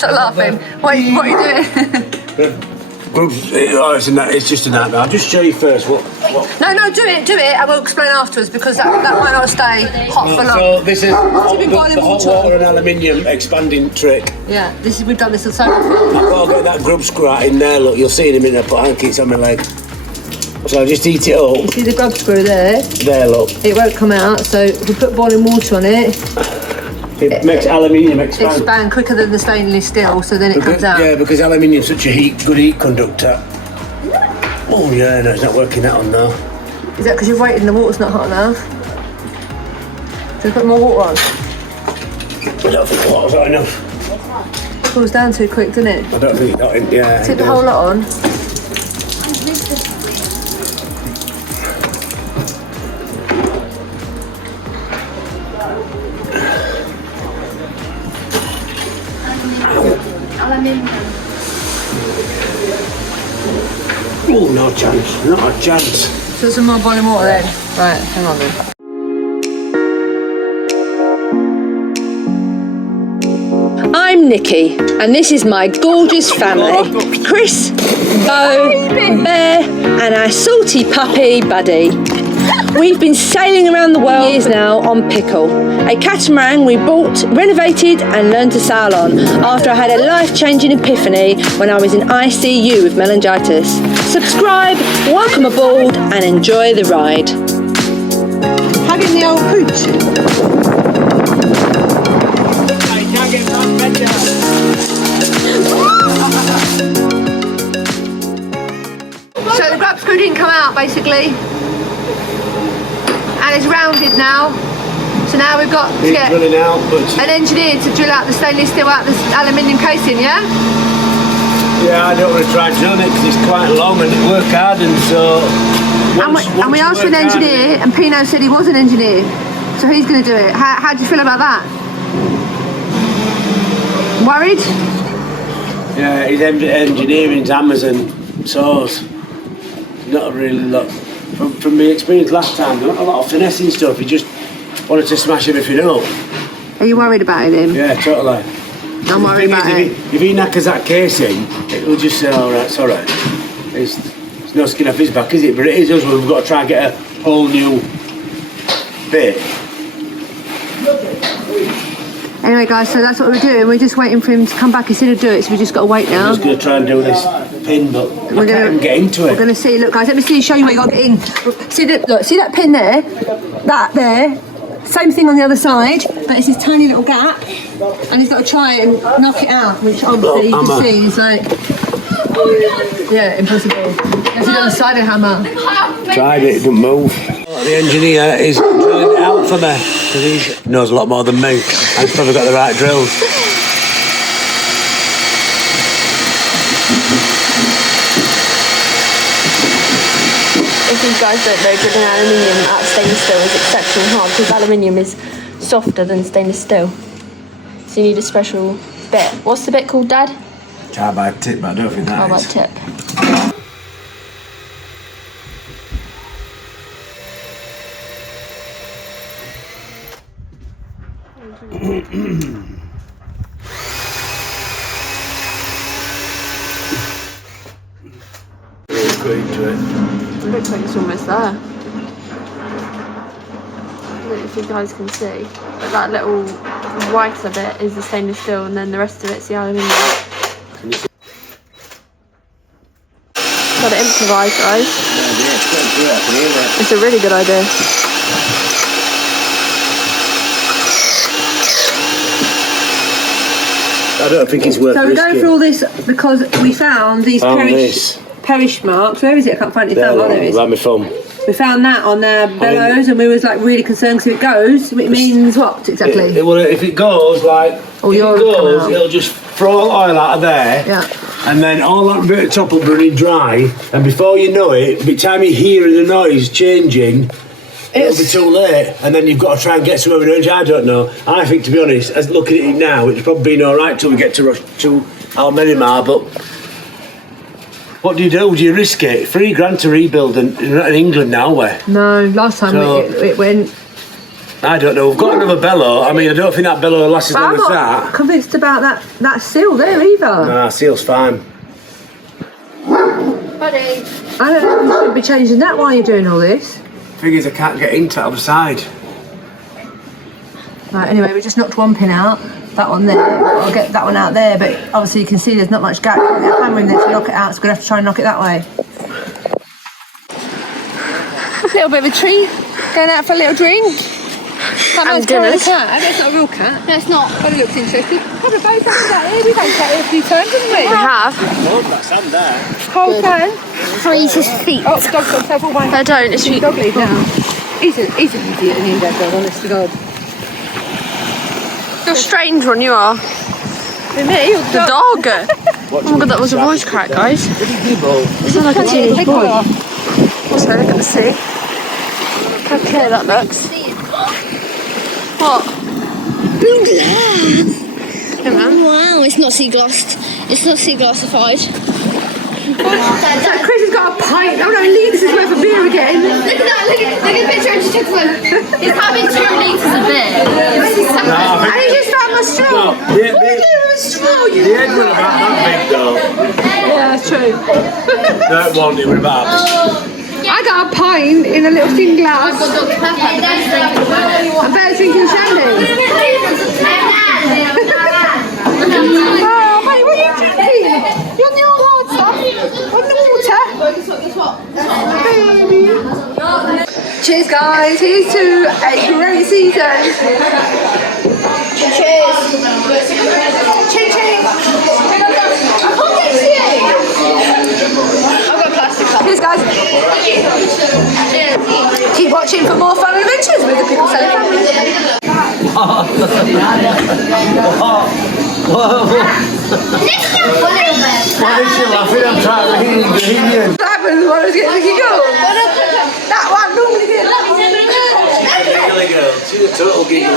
Stop laughing. What are you doing? It's just a nightmare. I'll just show you first what. No, do it. I will explain afterwards because that might not stay hot for long. So this is the hot water and aluminium expanding trick. Yeah, we've done this on so before. I'll get that grub screw out in there. Look, you'll see in a minute. I put hankies on my leg. So I'll just eat it up. You see the grub screw there? There, look. It won't come out. So if we put boiling water on it. It makes aluminium expand quicker than the stainless steel, so then it comes out. Yeah, because aluminium's such a good heat conductor. Oh yeah, no, it's not working that on now. Is that because you're waiting, the water's not hot enough? So we put more water on? I don't think the water's hot enough. It cools down too quick, doesn't it? I don't think that, yeah. Take the whole lot on. Oh, no chance, not a chance. So some more boiling water then? Right, hang on then. I'm Nikki, and this is my gorgeous family. Chris, Bo, Bear, and our salty puppy, Buddy. We've been sailing around the world for years now on Pickle, a catamaran we bought, renovated and learned to sail on after I had a life-changing epiphany when I was in ICU with meningitis. Subscribe, welcome aboard and enjoy the ride. Hugging the old pooch. So the grub screw didn't come out basically. And it's rounded now, so now we've got to get an engineer to drill out the stainless steel out the aluminium casing, yeah? Yeah, I don't want to try drilling it because it's quite long and it work hard, and so... And we asked for an engineer, and Pino said he was an engineer, so he's going to do it. How do you feel about that? Worried? Yeah, his engineering's Amazon, so not a really lot. From my experience last time, not a lot of finessing stuff. He just wanted to smash everything up. Are you worried about him? Yeah, totally. I'm worried about it. If he knackers that casing, it'll just say, all right, it's all right. It's no skin off his back, is it? But it is us. We've got to try and get a whole new bit. Anyway, guys, so that's what we're doing. We're just waiting for him to come back. He said he'd do it, so we just got to wait now. I'm just going to try and do this pin, but I can't even get into it. We're going to see. Look, guys, let me show you what you got to get in. See that pin there? That there. Same thing on the other side, but it's this tiny little gap, and he's got to try and knock it out, which obviously you can see is like, yeah, impossible. You have to do a cider hammer. Tried it, it didn't move. The engineer is drilling it out for me, because he knows a lot more than me, and he's probably got the right drills. If you guys don't know, drilling aluminium out of stainless steel is exceptionally hard because aluminium is softer than stainless steel. So you need a special bit. What's the bit called, Dad? Carbide tip, but I don't think that Carbide is. tip. Into it. It looks like it's almost there. I don't know if you guys can see, but that little whiter bit is the stainless steel and then the rest of it's the aluminium. Gotta improvise, guys. It's a really good idea. I don't think it's worth So we're going risking. through all this because we found these perish marks. Where is it? I can't find it. There There it is. like my thumb. We found that on their bellows, and we was like really concerned because if it goes, it means what exactly? Well, if it goes like, it'll just throw oil out of there. Yeah. And then all that bit of top will be running dry, and before you know it, by the time you hear the noise changing, it'll be too late, and then you've got to try and get somewhere with I don't know. I think, to be honest, as looking at it now, it's probably been all right till we get to Almerimar, but what do? Do you risk it? $3 grand to rebuild, and you're not in England now, where? No, last time it went. I don't know. We've got another bellow. I mean, I don't think that bellow will last as long I'm as not that. convinced about that seal there either. Nah, seal's fine. Buddy. I don't know if you should be changing that while you're doing all this. Thing is, I can't get into the other side. Right, anyway, we just knocked one pin out. That one there. I'll get that one out there, but obviously you can see there's not much gap. We've got a hammer in there to knock it out, so we're going to have to try and knock it that way. Little bit of a treat. Going out for a little drink. That man's carrying a cat. That's not a real cat. No, it's not. But it looks interesting. Have a boat out here. We've had cat here a few times, haven't we? We have. Oh, that sand there. Whole can. Freeze his feet. Oh, dog's got himself all wound up. I don't. It's Dog leave now. He's an idiot, and he that dog, honest to God. You're a strange one, you are. Who, me? Or The dog. Oh my god, that was a voice crack, guys. It's not like a teenage boy. Also, look at the sea. Look how clear that looks. What? Yeah, man. Wow, it's not sea glassed. It's not sea glassified. So Chris has got a pint. Oh no, litres worth of beer again. Look at that, look at the picture I just took of him. He's having 2 litres of beer. And he just found my straw. The end went about that big though. Yeah, that's true. That one, it went about. I got a pint in a little thin glass. Dr. Pepper, the best thing. I'm better drinking shandy. Oh, mate, what are you drinking? You're on the old hard stuff. On the water. Cheers, guys. Here's to a great season. Cheers. Ching, ching. I've got a plastic cup. Cheers, guys. Keep watching for more fun adventures with the Pickle Selling family. Why is she laughing? I'm trying to hear you. What happens when I was getting Nicky go? That one normally gets. She's a total giggle.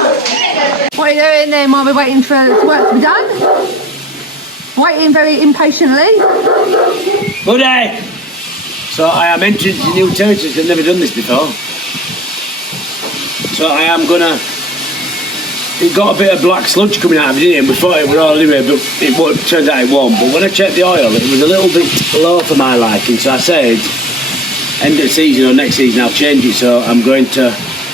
What are you doing then while we're waiting for the work to be done? Waiting very impatiently. Good day. So I am entering the new territories. I've never done this before. So I am gonna. It got a bit of black sludge coming out of it, didn't it? And we thought it was all anyway, but it turns out it won't. But when I checked the oil, it was a little bit low for my liking. So I said, end of the season or next season, I'll change it. So I'm going to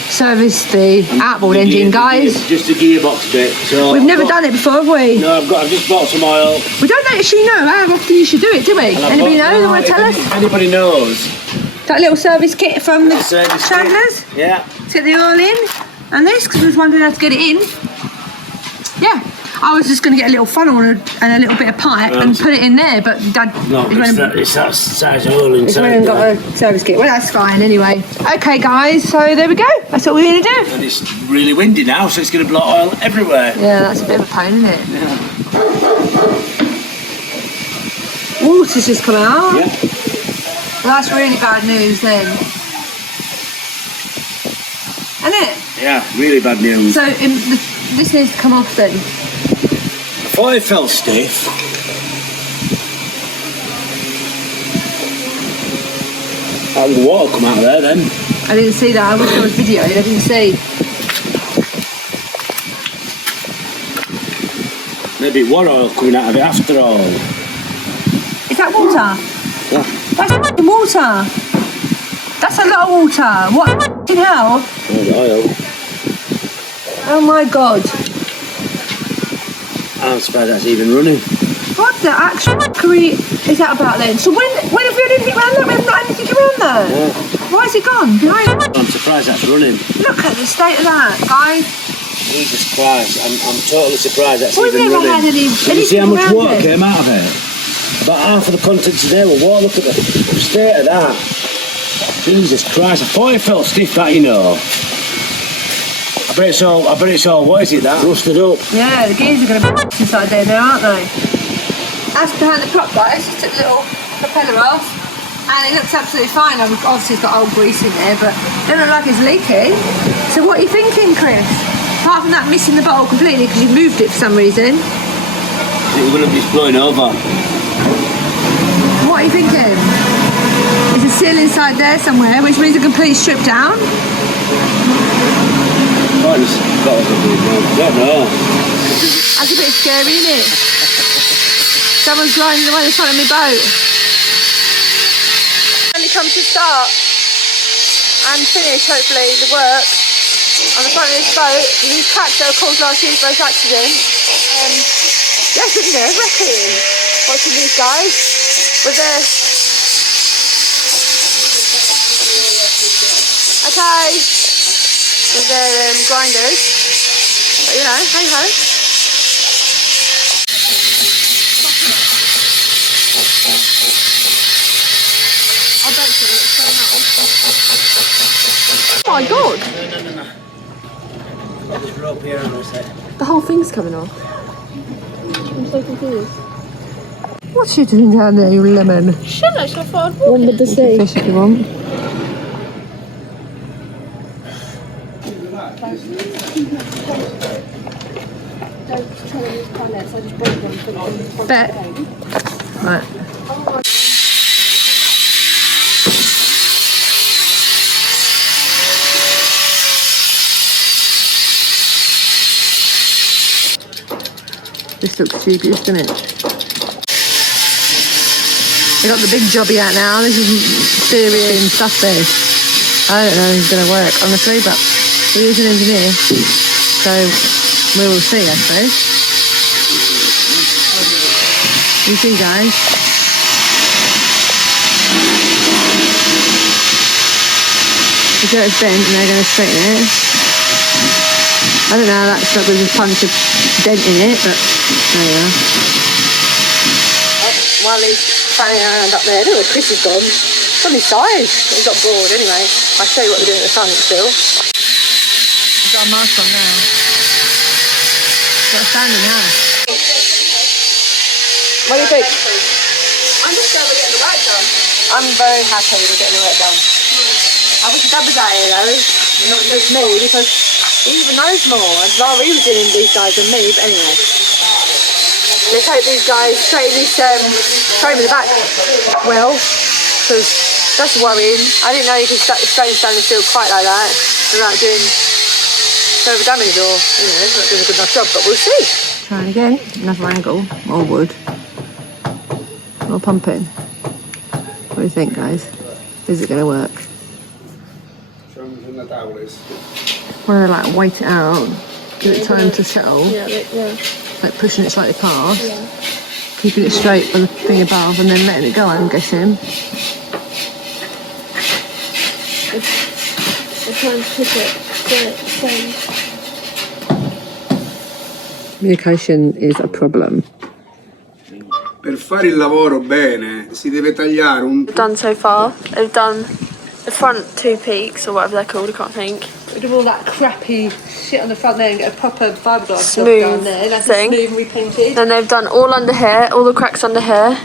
Service the outboard engine, guys. Just a gearbox bit. So We've never done it before, have we? No, I've just bought some oil. We don't actually know how often you should do it, do we? Anybody know? They want to tell us? Anybody knows? That little service kit from the Service kit. Chandlers. Yeah. To get the oil in. And this, because I was wondering how to get it in. Yeah. I was just going to get a little funnel and a little bit of pipe and put it in there, but Dad... No, it's that size of oil It's inside. when got a service kit. Well, that's fine anyway. Okay, guys, so there we go. That's what we're going to do. And it's really windy now, so it's going to blow oil everywhere. Yeah, that's a bit of a pain, isn't it? Water's just come out. Yeah. Well, that's really bad news then. Isn't it? Yeah, really bad news. So this needs to come off then. I thought it felt stiff. That was water come out of there then. I didn't see that. I wish I was videoed. I didn't see. Maybe it was oil coming out of it after all. Is that water? Yeah. That's f***ing water. That's a lot of water. What f***ing hell? Oh, the oil. Oh my god. I'm surprised that's even running. What the actual f***ery is that about then? So when have we had anything around that? We haven't got anything around that. Yeah. Why is it gone? Behind? I'm surprised that's running. Look at the state of that, guys. Jesus Christ, I'm totally surprised that's We've even never running. had any. Can you see how much anything water around it. came out of it? About half of the contents of there were water. Look at the state of that. Jesus Christ, I thought it felt stiff, that, you know. I bet it's all, what is it, that? Rusted up. Yeah, the gears are going to be inside there now, aren't they? That's behind the prop, guys. Just took the little propeller off. And it looks absolutely fine. Obviously, it's got old grease in there, but it doesn't look like it's leaking. So what are you thinking, Chris? Apart from that missing the bottle completely because you moved it for some reason. It was going to be blowing over. What are you thinking? There's a seal inside there somewhere, which means a complete strip down. don't know. That's a bit scary, isn't it? Someone's grinding away in front of my boat. When it comes to start and finish, hopefully, the work on the front of this boat, these cracks that have caused last year's boat accident. Yes, it's nerve-wracking watching these guys with their... Okay, with their grinders. But you know, hey ho. I bet you it's so nice. Oh my god! There's a rope here on this head. The whole thing's coming off. I'm so confused. What's you doing down there, you lemon? Shouldn't I so far walking? One with the sea. Fish if you want. Bet. Right. This looks dubious, doesn't it? They got the big jobby out now. This is theory and stuff there. I don't know if it's going to work, honestly, but he is an engineer, so we will see, I suppose. You see, guys. The dirt is bent and they're going to straighten it. I don't know how that's not going to just punch a dent in it, but there you are. While he's fanning around up there, look, Chris is gone. It's on his side. He's got bored anyway. I'll show you what we're doing at the front still. We've got a mask on now. Got a standing now. What do you think? I'm just glad we're getting the work done. I'm very happy we're getting the work done. I wish Dad was out here though, not just me, because he even knows more. I'd rather he was dealing with these guys than me, but anyway. Let's hope these guys straighten this frame in the back well, because that's worrying. I didn't know you could straighten stainless steel quite like that without doing further damage or, you know, not doing a good enough job, but we'll see. Try it again, another angle, more wood. More pumping. What do you think, guys? Is it going to work? Want to like wait it out, give it time to settle. Yeah. Like pushing it slightly past, keeping it straight on the thing above, and then letting it go. I'm guessing. I'm trying to push it. Communication is a problem. Per fare il lavoro bene si deve tagliare un... Done so far. They've done the front two peaks or whatever they're called. I can't think. We do all that crappy shit on the front there and get a proper fiberglass job down there. That's thing. Smooth and repainted. Then they've done all under here, all the cracks under here.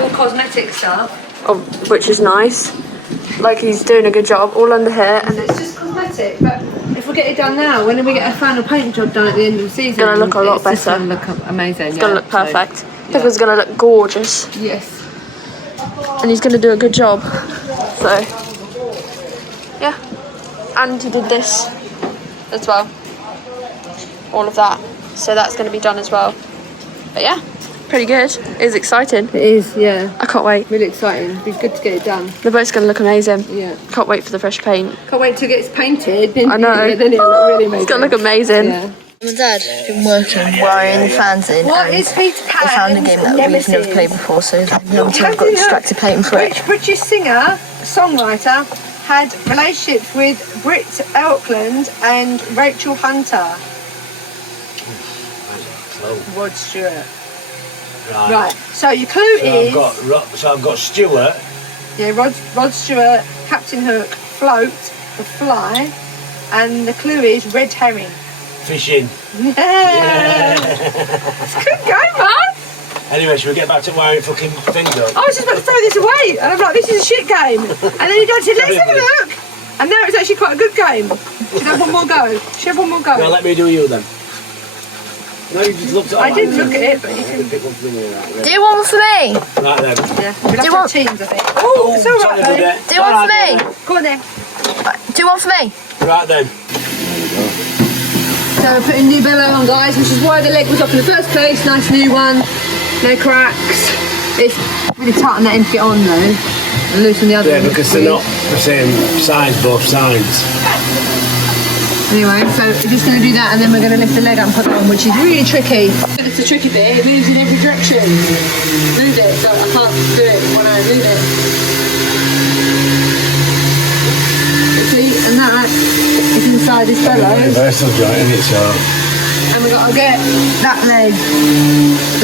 All cosmetic stuff. Oh, which is nice. Like he's doing a good job. All under here, and it's just cosmetic. But if we get it done now, when we get a final paint job done at the end of the season, it's gonna look a lot better. It's gonna look amazing. It's gonna look perfect. Pickle's gonna look gorgeous. Yes. And he's gonna do a good job. So, yeah. And he did this as well. All of that. So that's gonna be done as well. But yeah, pretty good. It is exciting. It is, yeah. I can't wait. Really exciting. It'd be good to get it done. The boat's gonna look amazing. Yeah. Can't wait for the fresh paint. Can't wait till it gets painted. I know. Then it'll look really amazing. It's gonna look amazing. Yeah. My dad has been working, wiring the fans in, What and is Peter they found a game that we've never played before, so we've got distracted painting for it. Which British singer, songwriter, had relationships with Britt Elkland and Rachel Hunter? Rod Stewart. Right. So your clue is. I've got Stewart. Yeah, Rod Stewart, Captain Hook, Float, the Fly, and the clue is red herring. Fishing. Yeah. It's a good game, man. Anyway, should we get back to wiring fucking things up? I was just about to throw this away, and I'm like, this is a shit game. And then your dad said, let's have a look. And now it's actually quite a good game. Should have one more go. Should have one more go. Well, let me do you then. No, you just looked at it. I did look at it, but you can... Do you want one for me? Right then. Yeah, we'll have to have teams, I think. Oh, it's all right, though. Do you want for me? Go on then. Do you want for me? Right then. So So we're putting new bellow on, guys, which is why the leg was off in the first place. Nice new one, no cracks. It's really tighten that end to get on though, and loosen the other. Yeah, because they're not the same size both sides. Anyway, so we're just going to do that, and then we're going to lift the leg up and put it on, which is really tricky. It's the tricky bit. It moves in every direction. Move it. So I can't do it when I move it. See, and that is inside this bellow. Universal joint, isn't it? So. And we've got to get that leg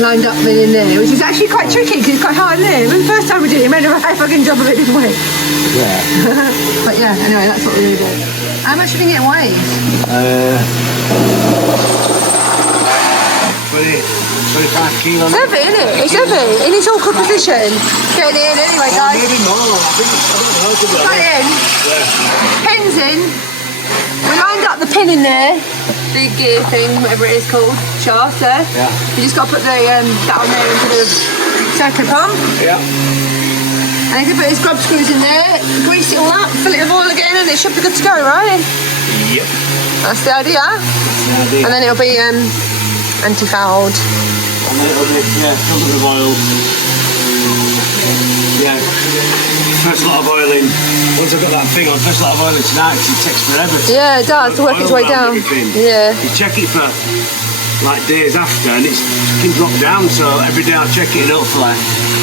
lined up within there, which is actually quite tricky because it's quite hard there. When the first time we did it, it made a right fucking job of it this way. Yeah. But yeah, anyway, that's what we're going to do. How much do you think it weighs? 25 kilos. It's heavy, isn't it? It's heavy in its awkward position. Getting it in anyway, guys. Maybe more. I don't know. Got it in. Yeah. Pin's in. We lined up the pin in there. The gear thing, whatever it is called, shaft there. Yeah. You just got to put the that on there into the circuit pump. Yeah. And you can put his grub screws in there, grease it all up, fill it with oil again, and it should be good to go, right? Yep. That's the idea. And then it'll be anti-fouled. And then it'll be, yeah, filled with oil. Yeah. First lot of oil in. Once I've got that thing on, first lot of oil in tonight, because it takes forever to Yeah, it does, to work its way down. Yeah. You check it for like days after, and it's can drop down, so every day I'll check it and hopefully.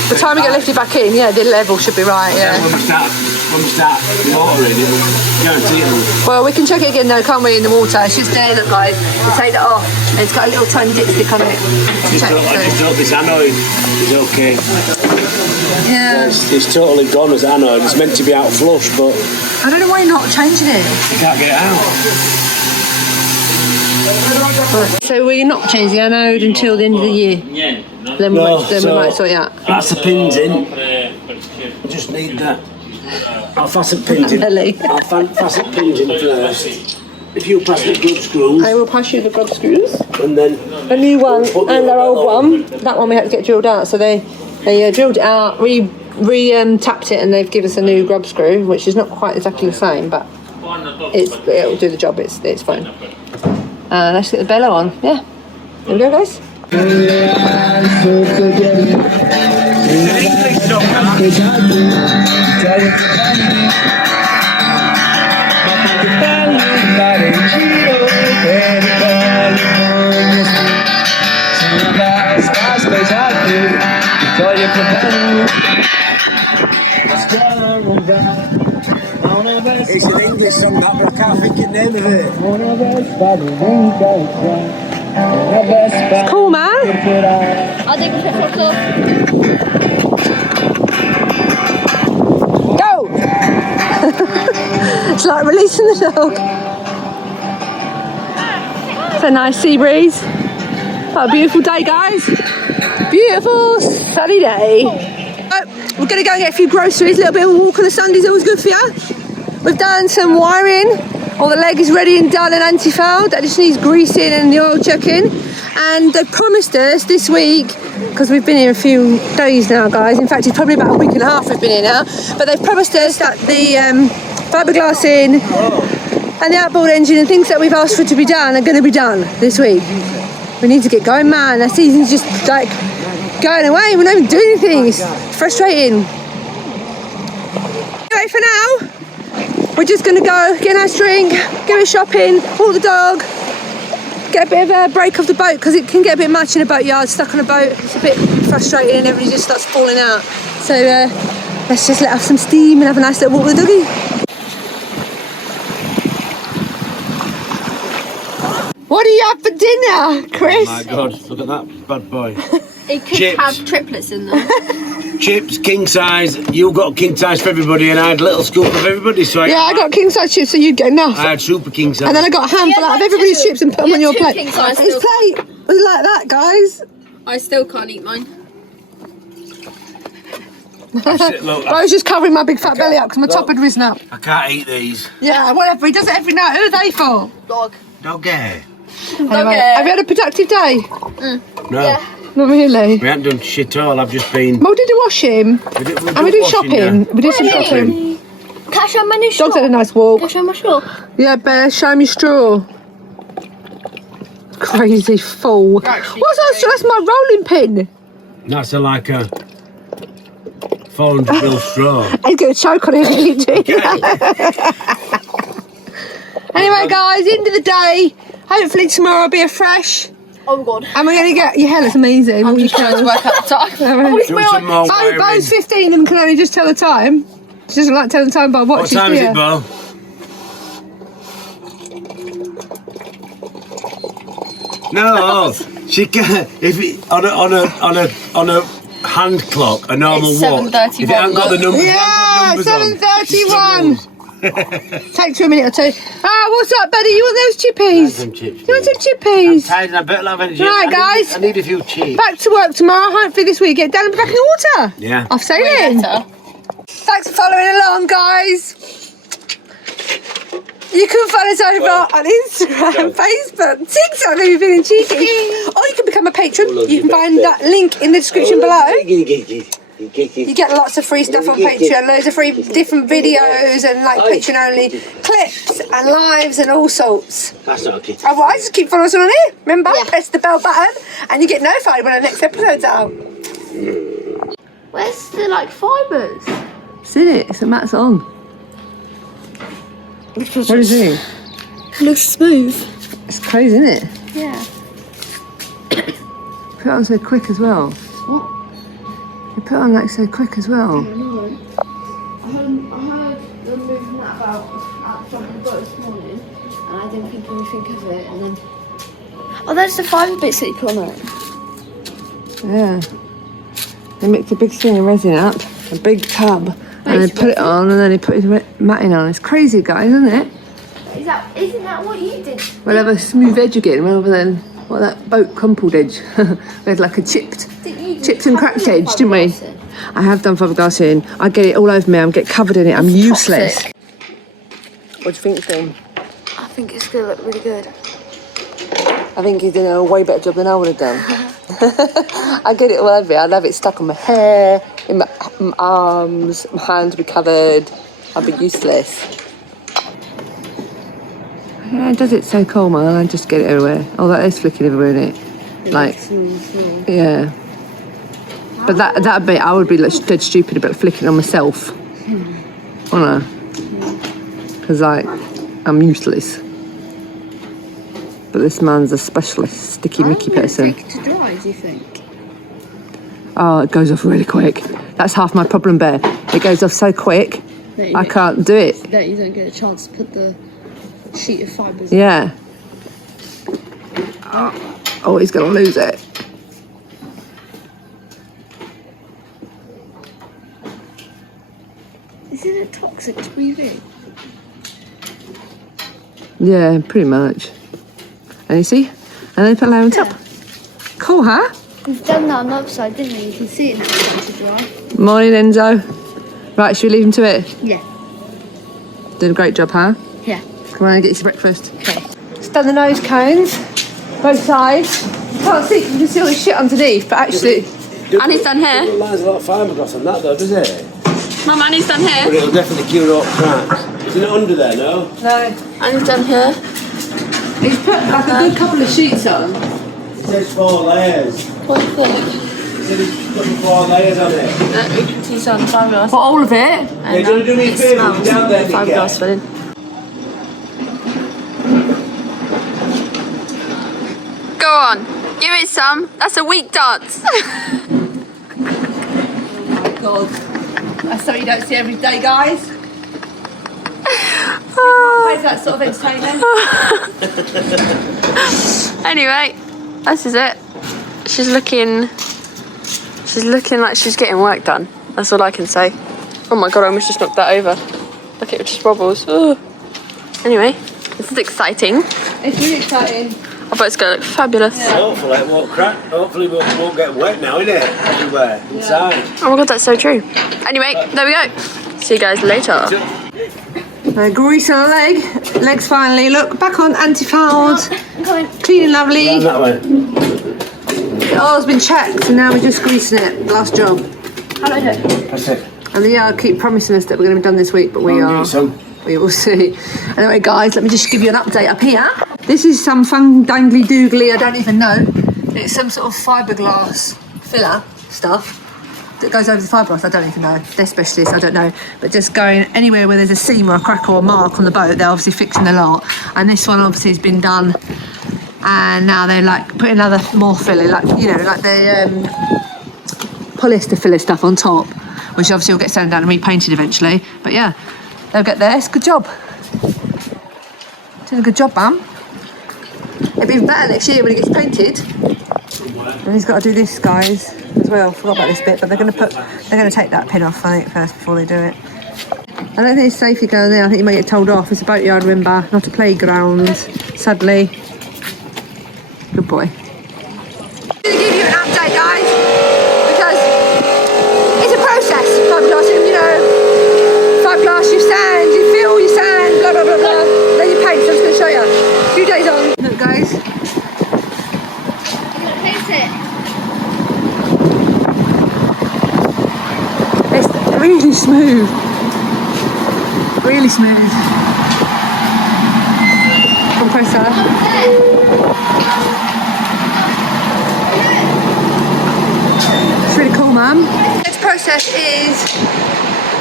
By the time we get lifted back in, yeah, the level should be right, yeah. When we start motoring, it'll guarantee it'll. Well, we can check it again though, can't we, in the water? It's just there, look guys, we take that off, and it's got a little tiny dipstick on it. I just hope this anode is okay. Yeah. It's totally gone as anode. It's meant to be out flush, but I don't know why you're not changing it. you can't get it out. So we're not changing the anode until the end of the year. Then we might sort it out. That's the pins in. I just need that. I'll fasten pins in. Really? I'll fasten pins in first. If you pass the grub screws. I will pass you the grub screws. And then a new one and their old one. That one we had to get drilled out, so they drilled it out, tapped it, and they've given us a new grub screw, which is not quite exactly the same, but it'll do the job. It's fine. Let's get the bellow on. Yeah, there we go, guys. It's an English song, but I can't think of the name of it. It's cool, man. I think we should put Go! It's like releasing the dog. It's a nice sea breeze. What a beautiful day, guys. Beautiful sunny day. We're going to go and get a few groceries. A little bit of a walk on the Sunday's always good for you. We've done some wiring. All the leg is ready and done and anti-fouled. That just needs greasing and the oil checking. And they promised us this week, because we've been here a few days now, guys. In fact, it's probably about a week and a half we've been here now. But they've promised us that the fiberglass in and the outboard engine and things that we've asked for to be done are going to be done this week. We need to get going, man. That season's just like going away. We're not even doing anything. It's frustrating. Anyway, for now, we're just going to go get a nice drink, go a shopping, walk the dog, get a bit of a break off the boat, because it can get a bit much in a boatyard, stuck on a boat. It's a bit frustrating and everybody just starts falling out. So let's just let off some steam and have a nice little walk with the doggy. What do you have for dinner, Chris? Oh my God, look at that bad boy. It could Chips. have triplets in there. Chips, king size. You got king size for everybody, and I had a little scoop of everybody. So Yeah, I got king size chips, so you'd get enough. I had super king size. And then I got a handful out of everybody's chips and put them on your plate. His plate was like that, guys. I still can't eat mine. I was just covering my big fat belly up because my top had risen up. I can't eat these. Yeah, whatever. He does it every night. Who are they for? Dog. Doggy. Anyway, have you had a productive day? No, Yeah. Not really. we haven't done shit all. I've just been. Well, we did a washing. And we did shopping. We did some shopping. Can I show my new straw? Dogs had a nice walk. Can I show my straw? Yeah, Bear, show me straw. crazy fool. What's that? That's my rolling pin. That's like a 400 ml straw. He's going to choke on it if you do that. Anyway, guys, end of the day. Hopefully tomorrow will be a fresh. Oh my god. And we're going to get your hell, it's amazing. I'm just trying to work out the time. Bo's 15 and can only just tell the time. She doesn't like telling the time by what she's time is it, Bo? No, she can. If it, on a hand clock, a normal It's watch. If it hasn't got the number, Yeah, 7:31. Takes you a minute or two. What's up, buddy? You want those chippies? Some chips. You want some chippies? Tired and a bit of energy. Right, guys. I need a few chips. Back to work tomorrow. Hopefully this week get down and be back in the water. Yeah. Off sailing. Thanks for following along, guys. You can follow us over on Instagram, Facebook, TikTok if you're feeling cheeky. Or you can become a patron. You can find that link in the description below. You get lots of free stuff on Patreon, loads of free different videos and like Patreon only clips and lives and all sorts. That's not a kid. Otherwise, just keep following us on here. Remember, press the bell button and you get notified when our next episode's out. Where's the like fibres? See it? So Matt's on. What do you think? Looks smooth. It's crazy, isn't it? Yeah. Put it on so quick as well. What? You put it on like so quick as well. I know. I heard them moving that about out front of the boat this morning, and I didn't think anything of it, and then. Oh, there's the fibre bits that you put on it. Yeah. They mixed a big thing of resin up, a big tub, and they put it on, and then he put his matting on. It's crazy, guys, isn't it? Isn't that what you did? We'll have a smooth edge again, rather than what that boat crumpled edge. We had like a chipped and cracked edge, didn't we? I have done fiberglass in. I get it all over me. I get covered in it. I'm useless. Toxic. What do you think, Tim? I think it's going to look really good. I think he's doing a way better job than I would have done. I get it all over me. I love it stuck on my hair, in my arms, my hands be covered. I'll be useless. Yeah, it does it so cool, man. I just get it everywhere. Oh, that is flicking everywhere, isn't it? Like, yeah. But that bit, I would be like dead stupid about flicking on myself. I know. Because, like, I'm useless. But this man's a specialist, sticky Mickey person. Take it to dry, do you think? Oh, it goes off really quick. That's half my problem, Bear. It goes off so quick, I can't do it. That you don't get a chance to put the sheet of fibres. Yeah. Oh, he's going to lose it. Isn't it toxic to breathe in? Yeah, pretty much. And you see? And then put a layer on top. Cool, huh? We've done that on the other side, didn't we? You can see it now starting to dry. Morning, Enzo. Right, should we leave him to it? Yeah. Did a great job, huh? Yeah. Come on and get you some breakfast. Okay. Just done the nose cones, both sides. You can't see, you can see all the shit underneath, but actually... And it's done here. It lies a lot of fiberglass on that though, does it? My man is done But here. it'll definitely cure up cracks. Isn't it under there, no? No. And it's done here. He's put like a good couple of sheets on. It says 4 layers. What do you think? It said it's putting 4 layers on it. You can see some fiberglass. For all of it? Yeah, do you want to do me a favour? You're down there, Fiberglass filling. Go on, give it some. That's a weak dance. Oh my god. That's something you don't see every day, guys. How's that sort of entertainment? Anyway, this is it. She's looking like she's getting work done. That's all I can say. Oh my god, I almost just knocked that over. Look, it just wobbles. Ugh. Anyway, this is exciting. It's really exciting. I bet it's going to look fabulous. Yeah. Hopefully it won't crack. Hopefully it won't get wet now, innit? Everywhere. Inside. Oh my god, that's so true. Anyway, there we go. See you guys later. Grease on the leg. Legs finally. Look, back on, anti-fouled. Clean and lovely. Down that way. It all's been checked and now we're just greasing it. Last job. How do I do it? That's it. And the yard keep promising us that we're going to be done this week, but we are. Some. We will see. Anyway, guys, let me just give you an update up here. This is some fun dangly doogly, I don't even know. It's some sort of fiberglass filler stuff that goes over the fiberglass, I don't even know. They're specialists, I don't know. But just going anywhere where there's a seam or a crack or a mark on the boat, they're obviously fixing the lot. And this one obviously has been done. And now they're like putting more filler, like, you know, like the polyester filler stuff on top, which obviously will get sanded down and repainted eventually. But yeah, they'll get there. It's a good job. Doing a good job, Mum. It'll be even better next year when it gets painted. And he's got to do this, guys, as well. Forgot about this bit, but they're going to take that pin off, I think, first before they do it. I don't think it's safe you go there. I think you might get told off. It's a boatyard, remember, not a playground. Sadly. Good boy. I'm going to give you an update, guys, because it's a process. Fiberglass, you know, fiberglass, you sand, you fill, you sand, blah blah blah blah. Then you paint. So I'm just going to show you. A few days on. Look, guys. Paint it. It's really smooth. Really smooth. Compressor. It's really cool, Mum. Next process is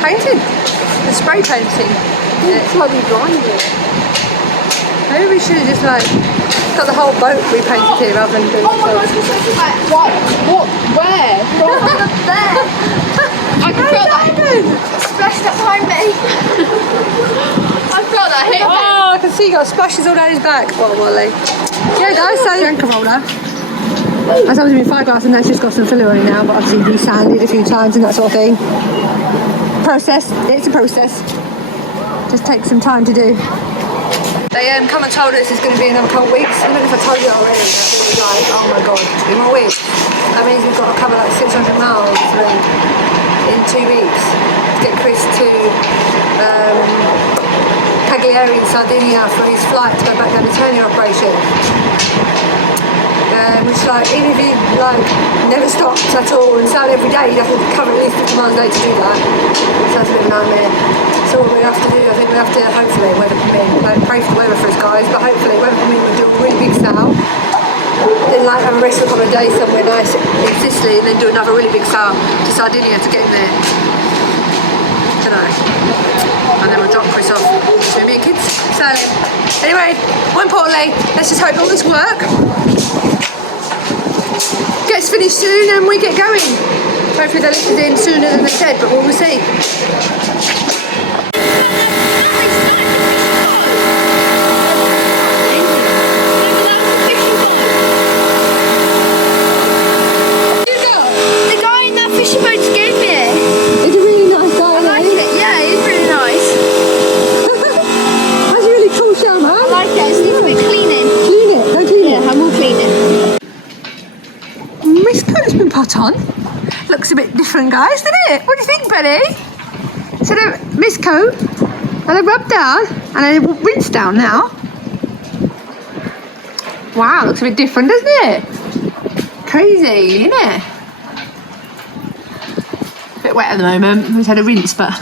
painting. The spray painting. It's slightly blinding. Maybe we should have just like got the whole boat repainted here rather than doing it. Oh my god, it's so bad. What? Where? There. I can feel that. Splashed up behind me. I felt that hit. Oh, I can see you got splashes all down his back. What a Wally. Yeah, guys, so the anchor roller. That's obviously been fiberglass and that's just got some filler on it now, but obviously been sanded a few times and that sort of thing. Process. It's a process. Just takes some time to do. They come and told us it's going to be another couple of weeks. I don't know if I told you already. It was like, oh my god, 2 more weeks. That means we've got to cover like 600 miles in 2 weeks to get Chris to Cagliari in Sardinia for his flight to go back down the hernia operation. Which, like, even if he like never stopped at all and sailed every day, you'd have to cover at least 50 miles a day to do that. So that's a bit of a nightmare. So what we have to do, I think we have to, hopefully, weather permit, like, pray for the weather for us, guys, but hopefully, weather permit, we'll do a really big sail. Then, like, have a rest for a couple of days somewhere nice in Sicily, and then do another really big sail to Sardinia to get him there. Don't know. And then we'll drop Chris off to me and kids sailing. Anyway, more importantly, let's just hope all this work gets finished soon and we get going. Hopefully they'll lift it in sooner than they said, but we'll see. The guy in that fishing boat gave me it. It's a really nice guy. I like it. Yeah, it's really nice. That's a really cool shell, man. I like it. It's needs a bit cleaning. Clean it, go clean Yeah, it. I will clean it. Miss Coat's been put on. Looks a bit different, guys, doesn't it? What do you think, Betty? So the Miss Coat, and a rub down, and a rinse down now. Wow, looks a bit different, doesn't it? Crazy, isn't it? A bit wet at the moment. We've had a rinse, but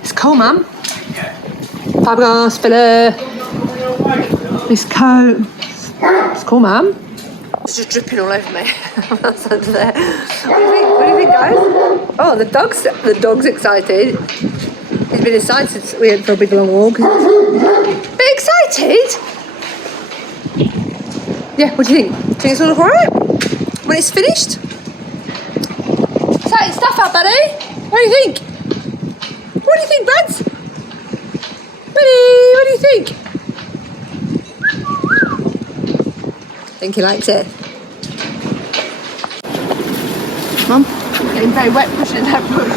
it's cool, Mum. Fiberglass filler. Miss Coat. It's cool, Mum. It's just dripping all over me. That's under there. What do you think? What do you think, guys? Oh, the dog's excited. He's been excited since we went for a big long walk. Bit excited? Yeah, what do you think? Think it's all alright? When it's finished? Exciting stuff out, buddy. What do you think? What do you think, Buds? Buddy, what do you think? I think he likes it. Mum, getting very wet pushing that boat.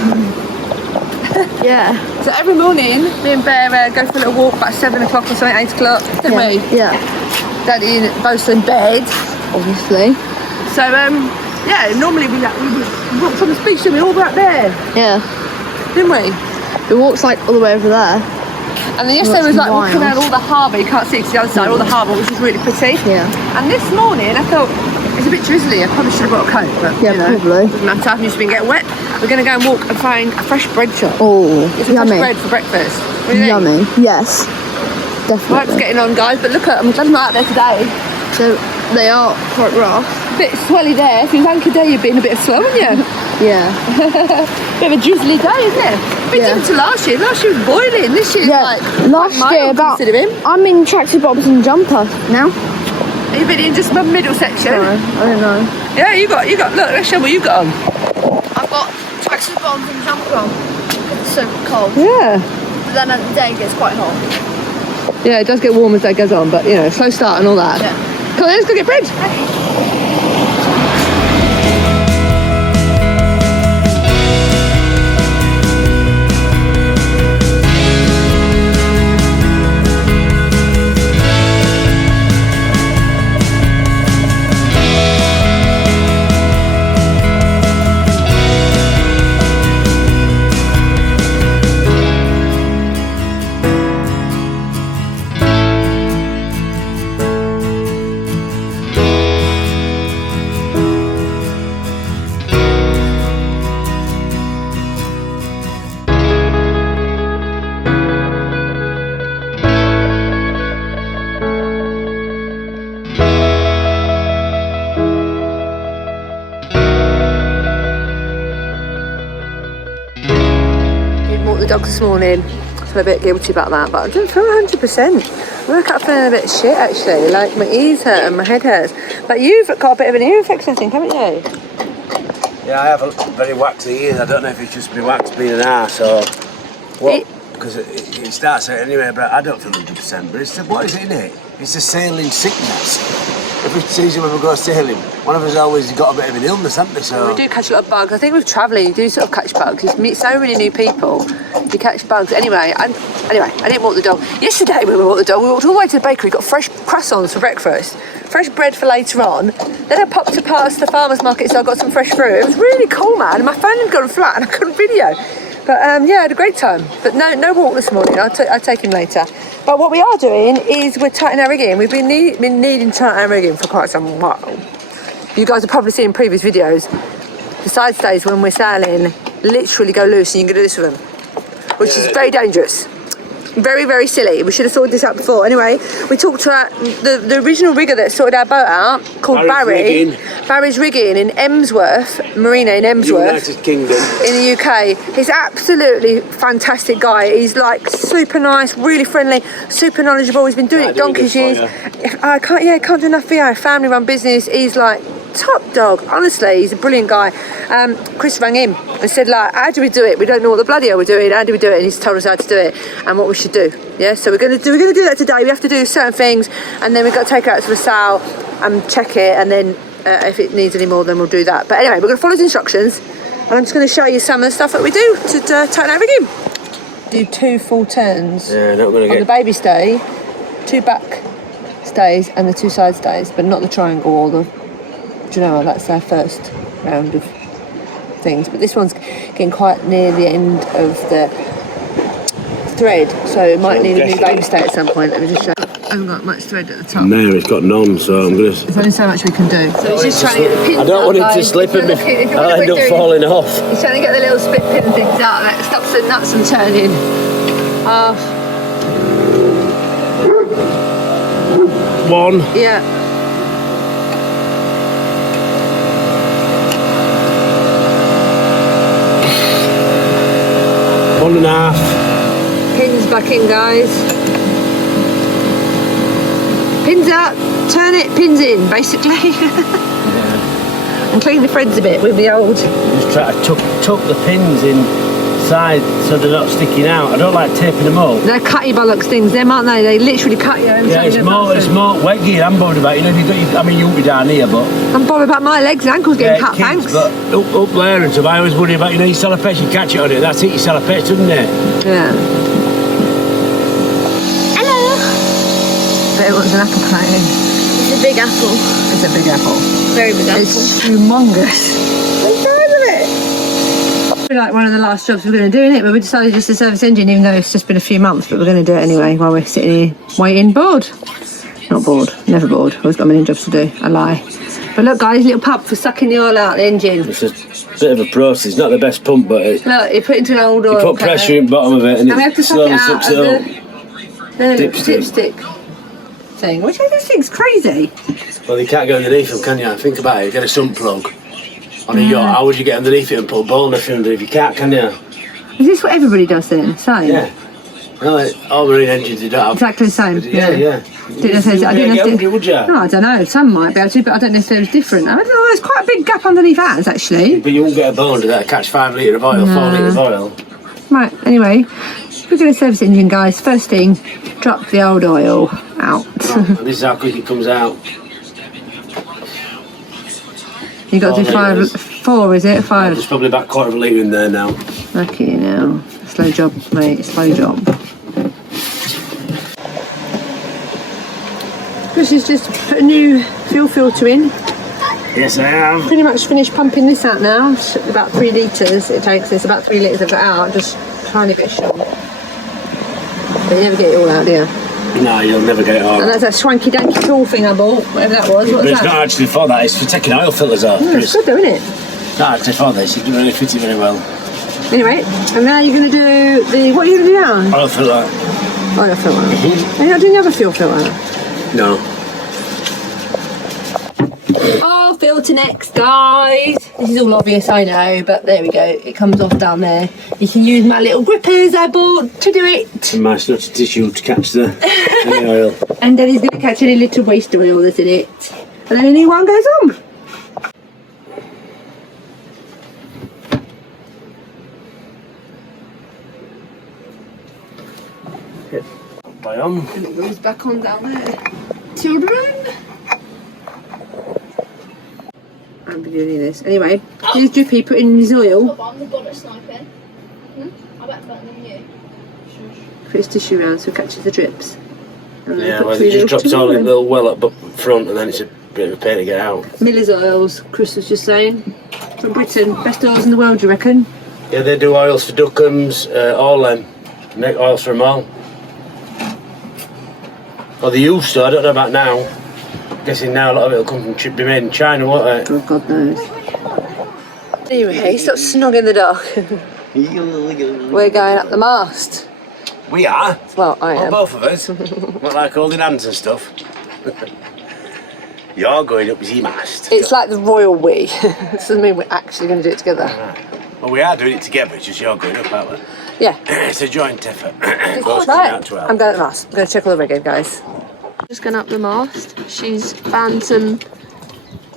Yeah. So every morning, me and Bear go for a little walk about 7 o'clock or something, 8 o'clock, don't we? Yeah. Daddy both in bed, Obviously. So yeah, normally we walk from the beach and we all go up there, Yeah. didn't we? It walks like all the way over there. And then yesterday was like walking miles. around all the harbour. You can't see it to the other side, all the harbour, which is really pretty. Yeah. And this morning I thought it's a bit drizzly. I probably should have got a coat, but Yeah, you know, probably. doesn't matter. I've just been getting wet. We're going to go and walk and find a fresh bread shop. Oh, Get some yummy. fresh bread for breakfast. What do you think? Yummy. Yes. Definitely. Work's getting on, guys, but look at, I'm glad I'm out there today. So they are quite rough. A bit swelly there. If you was anchored there, you'd been a bit slow, wouldn't you? Yeah. Bit of a drizzly day, isn't it? Bit different to last year. Last year was boiling. This year's like last year about. Considering. I'm in tracksuit bottoms and jumper now. You've been in just the middle section. Sorry, I don't know. Yeah, you got. Look, let's show what you got on. I've got tracksuit bottoms and jumper on. It's so cold. Yeah. But then at the day it gets quite hot. Yeah, it does get warm as day goes on, but you know, slow start and all that. Yeah. Come on, let's go get bread. Dogs this morning. I feel a bit guilty about that, but I don't feel 100%. I woke up feeling a bit shit actually, like my ears hurt and my head hurts. But you've got a bit of an ear infection, I think, haven't you? Yeah, I have a very waxy ears. I don't know if it's just my wax being an arse or what, because it starts out anyway, but I don't feel 100%. But it's what is it in it? It's a sailing sickness. Every season when we go sailing, one of us always got a bit of an illness, haven't they? So we do catch a lot of bugs. I think with travelling, you do sort of catch bugs. You meet so many new people, you catch bugs. Anyway, I didn't walk the dog. Yesterday when we walked the dog, we walked all the way to the bakery, got fresh croissants for breakfast, fresh bread for later on. Then I popped to past the farmer's market, so I got some fresh fruit. It was really cool, man. My phone had gone flat and I couldn't video. But yeah, I had a great time. But no walk this morning. I'll take him later. But what we are doing is we're tightening our rigging. We've been needing to tighten our rigging for quite some while. You guys have probably seen in previous videos, the side stays when we're sailing literally go loose and you can do this with them, which is very dangerous. Very, very silly. We should have sorted this out before. Anyway, we talked to the original rigger that sorted our boat out, called Barry. Barry's Rigging in Emsworth, Marina in Emsworth. United Kingdom. In the UK. He's absolutely fantastic guy. He's like super nice, really friendly, super knowledgeable. He's been doing it donkey's years. I can't do enough for you. Family run business. He's like top dog. Honestly, he's a brilliant guy. Chris rang him and said, like, how do we do it? We don't know what the bloody hell we're doing. How do we do it? And he's told us how to do it and what we should do. Yeah, so we're gonna do that today. We have to do certain things, and then we've got to take it out to the sail and check it, and then if it needs any more, then we'll do that. But anyway, we're gonna follow his instructions, and I'm just gonna show you some of the stuff that we do to tighten our rigging. Do 2 full turns. Yeah, not gonna on the baby stay, 2 back stays and the 2 side stays, but not the triangle or the. Do you know what? That's our first round of things, but this one's getting quite near the end of the thread, so it might need a new baby stay at some point. Let me just show you. I haven't got much thread at the top. No, it's got none, so I'm gonna. There's only so much we can do. So he's just trying to get the pins. I don't want it to slip and I'll end up falling off. He's trying to get the little split pin things out of it. Stops the nuts from turning. One. Yeah. 1.5. Pins back in, guys. Pins out, turn it, pins in, basically. And clean the threads a bit with the old. Just try to tuck the pins inside so they're not sticking out. I don't like taping them up. They're cutty bollocks things, them, aren't they? They literally cut you. Yeah, it's more wet gear I'm bothered about. You know, if you've got you won't be down here, but I'm bothered about my legs and ankles getting cut, thanks. But up there and stuff, I always worry about, you know, you sell a fish, you catch it on it, that's it, you sell a fish, doesn't it? Yeah. Hello. It was an apple pie. It's a big apple. It's a big apple. Very big apple. It's humongous. The size of it. Like one of the last jobs we're going to do, innit? But we decided just to service engine, even though it's just been a few months, but we're going to do it anyway while we're sitting here waiting bored. Not bored, never bored. I've always got a million jobs to do. I lie. But look, guys, little pump for sucking the oil out of the engine. It's a bit of a process. It's not the best pump, but look, you put it into an old oil. You put pressure in the bottom of it, and we have to it slowly suck it sucks it up. dipstick thing, which I just think's crazy. Well, you can't go underneath them, can you? Think about it. Get a sump plug on a yacht. How would you get underneath it and put a ball nest underneath? You can't, can you? Is this what everybody does then? Same? Yeah. Well, all marine engines, you don't have. Exactly the same. Yeah. Didn't know if there's- I didn't know if there- Would you? No, I don't know. Some might be able to, but I don't know if there's different. I don't know. There's quite a big gap underneath ours, actually. But you won't get a bone to that. Catch 5 litre of oil, 4 litres of oil. Right. Anyway, we're going to service the engine, guys. First thing, drop the old oil out. And this is how quick it comes out. You got to do 4, is it? 5. There's probably about 1/4 litre in there now. Okay, now. Slow job, mate. Slow job. Chris has just put a new fuel filter in. Yes, I am. Pretty much finished pumping this out now. It's about 3 litres it takes. It's about 3 litres I've got out. Just a tiny bit short. But you never get it all out, do you? No, you'll never get it And off. that's that swanky danky tool thing I bought, whatever that was. What But was it's that? not actually for that. It's for taking oil filters off. Oh, it's good though, isn't it? It's not actually for this. You can really fit it very well. Anyway, and now you're going to do the... What are you going to do now? Oil filter. Oil filter. Are you not doing the other fuel filter? No. Oil filter next, guys. This is all obvious, I know, but there we go. It comes off down there. You can use my little grippers I bought to do it. And my snotty tissue to catch the oil. And then he's going to catch any little waste oil that's in it. And then a new one goes on. Play on. And it goes back on down there. Children. I'm doing this. Anyway, here's Drippy putting his oil. I'm the goddess sniping. I bet better than you. Put his tissue around so it catches the drips. And then Yeah, put well, 3 it just little drops all in a in. little well up front and then it's a bit of a pain to get out. Miller's oils, Chris was just saying. From Britain. Best oils in the world, do you reckon? Yeah, they do oils for Duckums, all them. Make oils for them all. Well, they used to, I don't know about now. I'm guessing now a lot of it will come from be made in China, won't it? Oh, God knows. Anyway, stop snogging the dog. We're going up the mast. We are. Well, I Well, am. both of us. Not like holding hands and stuff. You're going up the mast. It's like the royal we. This doesn't mean we're actually going to do it together. Well, we are doing it together, it's just you're going up, aren't we? Yeah. It's a joint effort. Both coming Right. out to help. I'm going up the mast. I'm going to check all the rigging, guys. Just gone up the mast. She's found some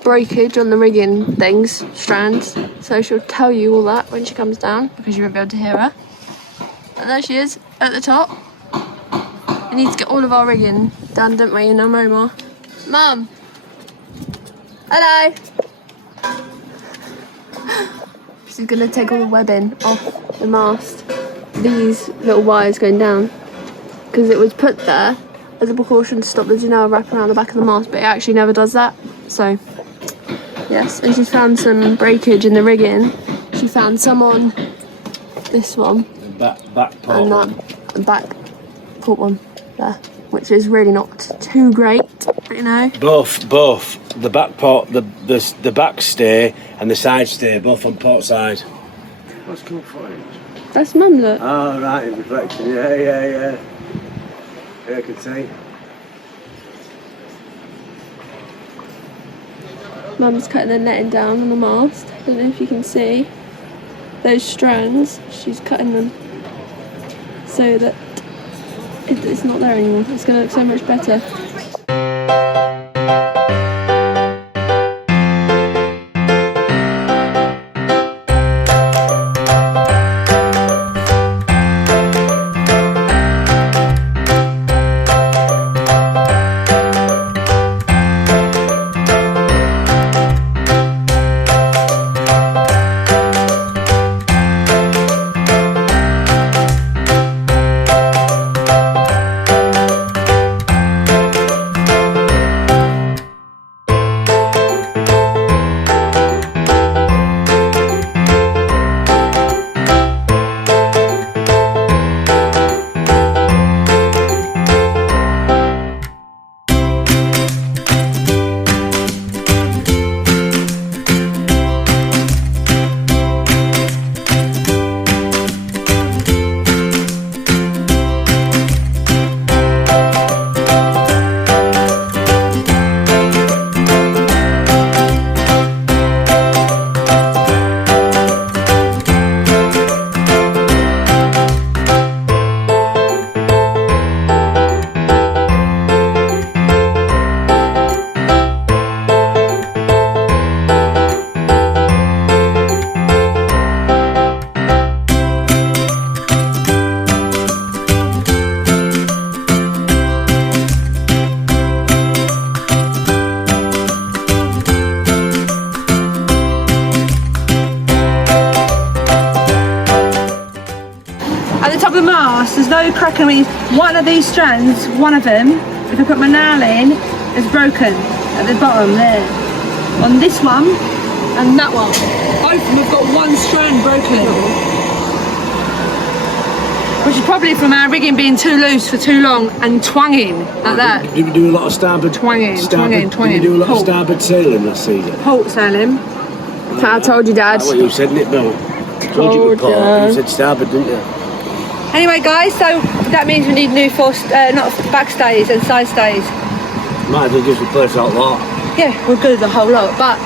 breakage on the rigging things, strands. So she'll tell you all that when she comes down because you won't be able to hear her. And there she is at the top. We need to get all of our rigging done, don't we? No more. Mum. Hello. She's gonna take all the webbing off the mast. These little wires going down because it was put there as a precaution to stop the Janelle wrapping around the back of the mast, but it actually never does that. So, yes, and she's found some breakage in the rigging. She found some on this one Back part and one. that back port one there, which is really not too great, but you know. Both. The back part, the back stay and the side stay, both on port side. What's cool for it? That's Mum, look. Oh, right, in reflection. Yeah. Yeah, I can see. Mum's cutting the netting down on the mast. I don't know if you can see those strands. She's cutting them so that it's not there anymore. It's going to look so much better. There's no cracking. One of these strands, one of them, if I put my nail in, is broken at the bottom there. On this one and that one. Both of them have got one strand broken. Which is probably from our rigging being too loose for too long and twanging like that. Did we do a lot of starboard? Twanging. Did we do a lot of starboard sailing last season? Port sailing. I told you, Dad. That's what you said, didn't it, Bill? Told you before. You said starboard, didn't you? Anyway, guys, so that means we need new not backstays and side stays. Might as well just replace that lot. Yeah, we're good as a whole lot, but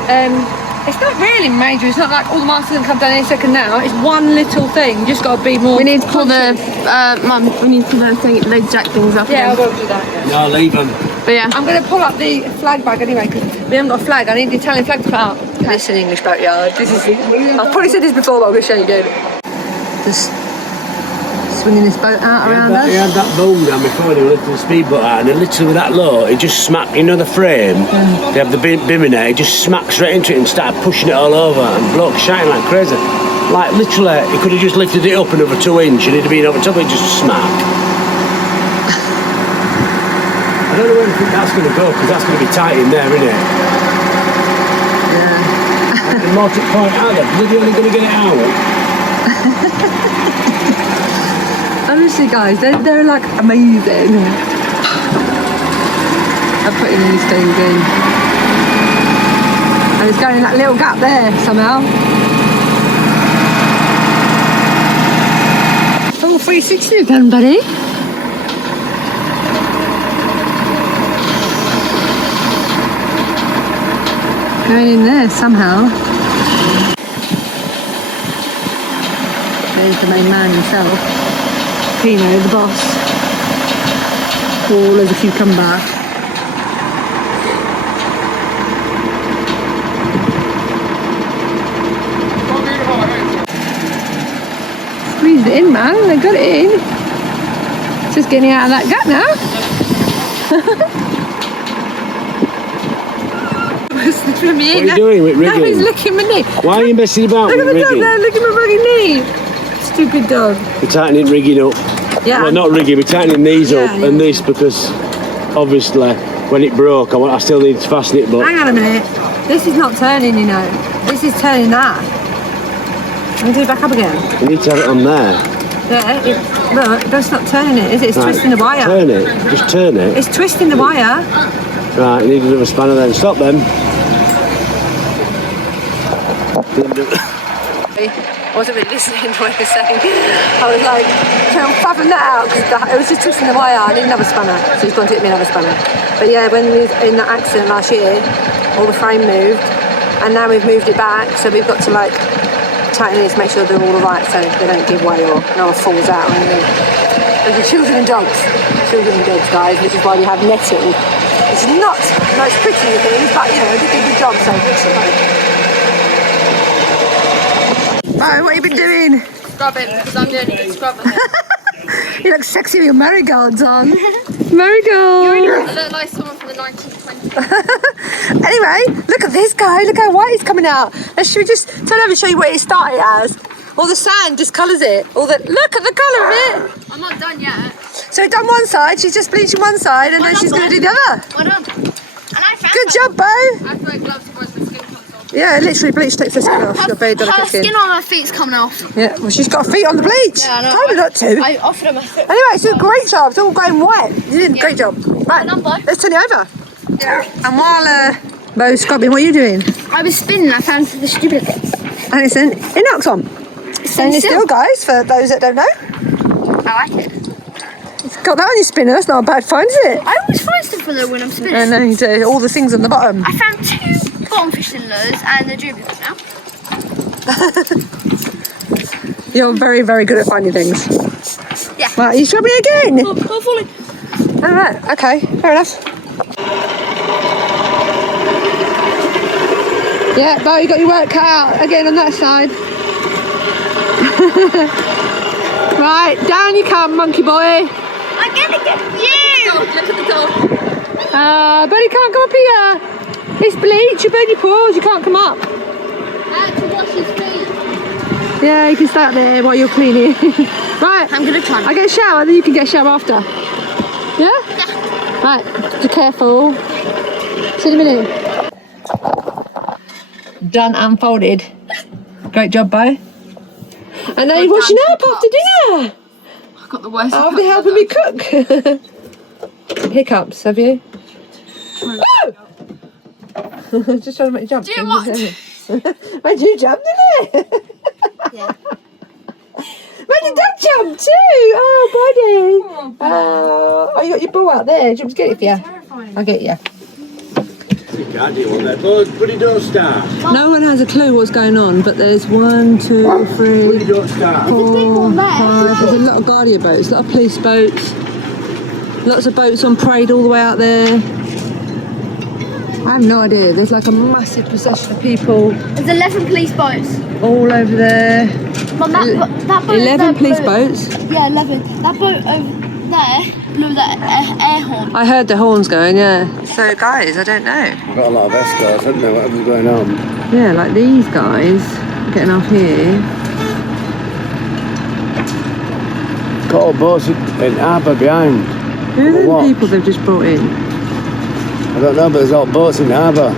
it's not really major. It's not like all the masters can come down any second now. It's one little thing. You just got to be more. We need to pull the Mum. We need to pull the thing, the jack things up. Yeah, I'll go do that. No, leave them. But yeah, I'm going to pull up the flag bag anyway because we haven't got a flag. I need the Italian flag to put out. This is an English boatyard. This is. I've probably said this before, but I'm going to show you again. Just swinging this boat out around us. He had that boom down before they were lifting the speedboat out, and then literally with that low, it just smacked. You know the frame? They have the bim in there. It just smacked straight into it and started pushing it all over, and bloke shouting like crazy. Like literally, he could have just lifted it up another 2 inch, and it'd have been over top of it, just smack. I don't know where I think that's going to go, because that's going to be tight in there, isn't it? Yeah. And more to point out, they're only going to get it out. Honestly, guys, they're like amazing. I'm putting these things in. And it's going in that little gap there somehow. Oh, 360 again, buddy. Going in there somehow. There's the main man himself. Pino, the boss. Oh, there's a cucumber. Squeezed it in, man. They got it in. It's just getting out of that gap now. What are you doing with rigging? Now he's licking my knee. Why are you messing about Look with at the dog rigging? there, look at my ruggy knee. Stupid dog. We're tightening rigging up. Yeah. Well, not rigging, we're tightening these up Yeah, and this because obviously when it broke, I still needed to fasten it, but Hang on a minute. This is not turning, you know. This is turning that. Let me do it back up again. you need to have it on there. Yeah, look, that's not turning it, is it? It's Right, twisting the wire. Turn it, just turn it. It's twisting the wire. Right, you need another spanner then. Stop them. I wasn't really listening to what he was saying. I was like, trying to fathom that out because it was just twisting the wire. I need another spanner, so he's going to get me another spanner. But yeah, when we was in that accident last year, all the frame moved, and now we've moved it back, so we've got to like tighten this, make sure they're all right, so they don't give way or no one falls out or anything. There's the children and dogs, guys, which is why we have netting. It's not the most pretty things, but you know, they do a good job, so it's okay. Right, what have you been doing? scrubbing because I'm doing it scrubbing. You look sexy with your marigolds on. Marigolds! I look like someone from the 1920s. Anyway, look at this guy. Look how white he's coming out. Should we just turn over and show you what it started as? All the sand discolours it. Look at the colour of it. I'm not done yet. So we've done one side. She's just bleaching one side, and then she's going to do the other. Well done. And I found Good job, Bo. I have to wear gloves otherwise my skin comes off. Yeah, literally bleach takes the skin off. She's got very delicate Her skin. skin on her feet's coming off. Yeah, well, she's got her feet on the bleach. Yeah, I know. Told her not to. I offered her my foot. Anyway, it's a great job. It's all going wet. You did a great job. Right, Well done, Bo. let's turn it over. Yeah. And while Bo's scrubbing, what are you doing? I was spinning, I found the stupid bits. And it's an inox on. Stainless steel, guys, for those that don't know. I like it. It's got that on your spinner. That's not a bad find, is it? I always find stuff for though when I'm spinning. I know you do. All the things on the bottom. I found 2 bottom fish cylinders and the jewelry now. You're very, very good at finding things. Yeah. Right, are you scrubbing again? Oh, I'm falling. All right, okay, fair enough. Yeah, Bo, you got your work cut out again on that side. Right, down you come, monkey boy. I'm gonna get you! Look at the dog. But he can't come up here. It's bleach, you burn your paws, you can't come up. To wash his feet. Yeah, you can stay up there while you're cleaning. Right. I'm gonna try. I get a shower, then you can get a shower after. Yeah? Yeah. Right, be careful. See you in a minute. Done, unfolded. Great job, Bo. And now you're washing up after dinner. I've got the worst. After helping me cook. Hiccups, have you? Oh! Just trying to make you jump. Do you want? Made you jump, didn't it? Yeah. Made your dad jump too. Oh, buddy. Oh, you got your ball out there. Do you want me to get it for you? I'll get you. You can't do one there. But it don't start. No one has a clue what's going on, but there's 1, 2, But 3, it don't start. 4, 5. There's a lot of guardian boats, a lot of police boats, lots of boats on parade all the way out there. I have no idea. There's like a massive procession of people There's 11 police boats. all over there. Mum, that boat. 11 police boats. Yeah, 11. That boat over there blew the air horn. I heard the horns going, yeah. So guys, I don't know. Got a lot of escorts, haven't they? Whatever's going on. Yeah, like these guys getting off here. Got all boats in harbour behind. Who are What? the people they've just brought in? I don't know, but there's all boats in harbour.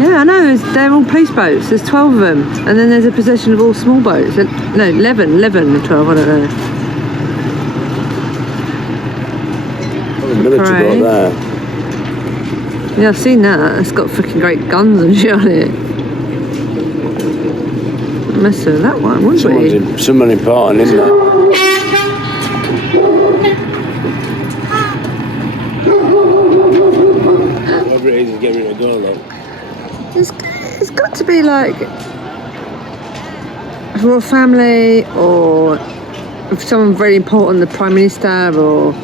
Yeah, I know. They're all police boats. There's 12 of them. And then there's a procession of all small boats. No, 11 or 12, I don't know. Got a military Parade. boat there. Yeah, I've seen that. It's got freaking great guns and shit on it. Mess with that one, wouldn't we? Someone important, isn't it? Whatever it is getting ready to go, look. It's got to be like a royal family or if someone very important, the Prime Minister or...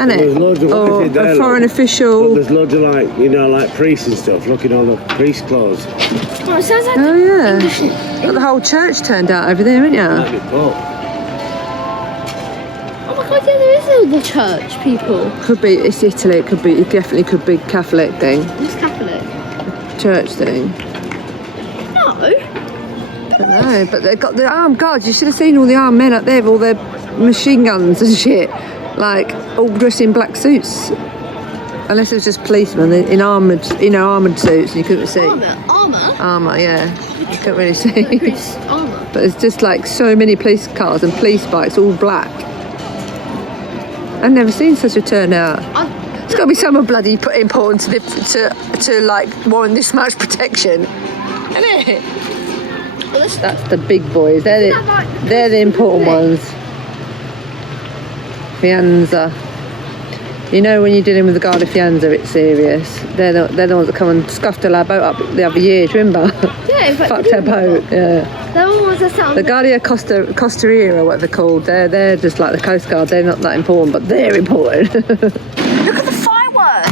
And There's loads of or what is it there, a foreign look? official. There's loads of like, you know, like priests and stuff. Look at all the priest clothes. Oh, it sounds like Oh yeah. English. Got the whole church turned out over there, haven't you? Might be Pope. Oh my god, yeah, there is all the church people. Could be, it's Italy, it definitely could be Catholic thing, It's Catholic. church thing. No. I don't know, but they've got the armed guards. You should have seen all the armed men up there with all their machine guns and shit. Like, all dressed in black suits. Unless it was just policemen in armoured suits and you couldn't see. Armour, yeah. You couldn't really see. Armour. But it's just like so many police cars and police bikes, all black. I've never seen such a turnout. It's got to be someone bloody important to like warrant this much protection, isn't it? That's the big boys. They're the important ones. Fianza. You know when you're dealing with the Guardia Fianza, it's serious. They're the ones that come and scuffed our boat up the other year. Do you remember? Yeah, but Fucked our boat. Yeah. they're all ones that sound. The Guardia Costiera, or whatever they're called, they're just like the Coast Guard. They're not that important, but they're important. Look at the fireworks!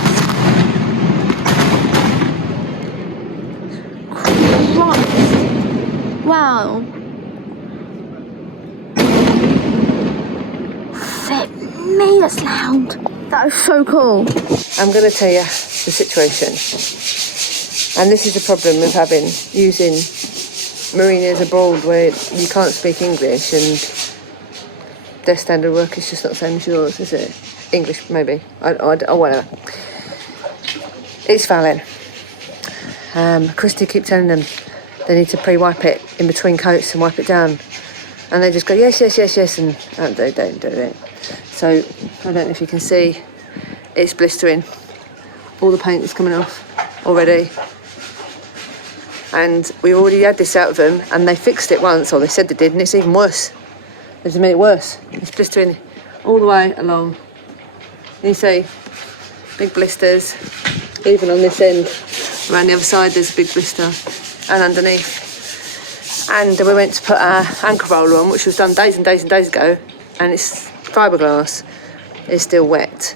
Wow. Flip me, that's loud. That is so cool. I'm going to tell you the situation. And this is the problem with using mariners abroad where you can't speak English and their standard work is just not the same as yours, is it? English, maybe. Or whatever. It's fouling. Christy keep telling them they need to pre-wipe it in between coats and wipe it down. And they just go, yes, and they don't do it. So, I don't know if you can see, it's blistering. All the paint is coming off already. And we already had this out of them, and they fixed it once, or they said they did, and it's even worse. They've just made it worse. It's blistering all the way along. And you see, big blisters, even on this end. Around the other side, there's a big blister, and underneath. And we went to put our anchor roller on, which was done days and days and days ago, and it's fiberglass. It's still wet.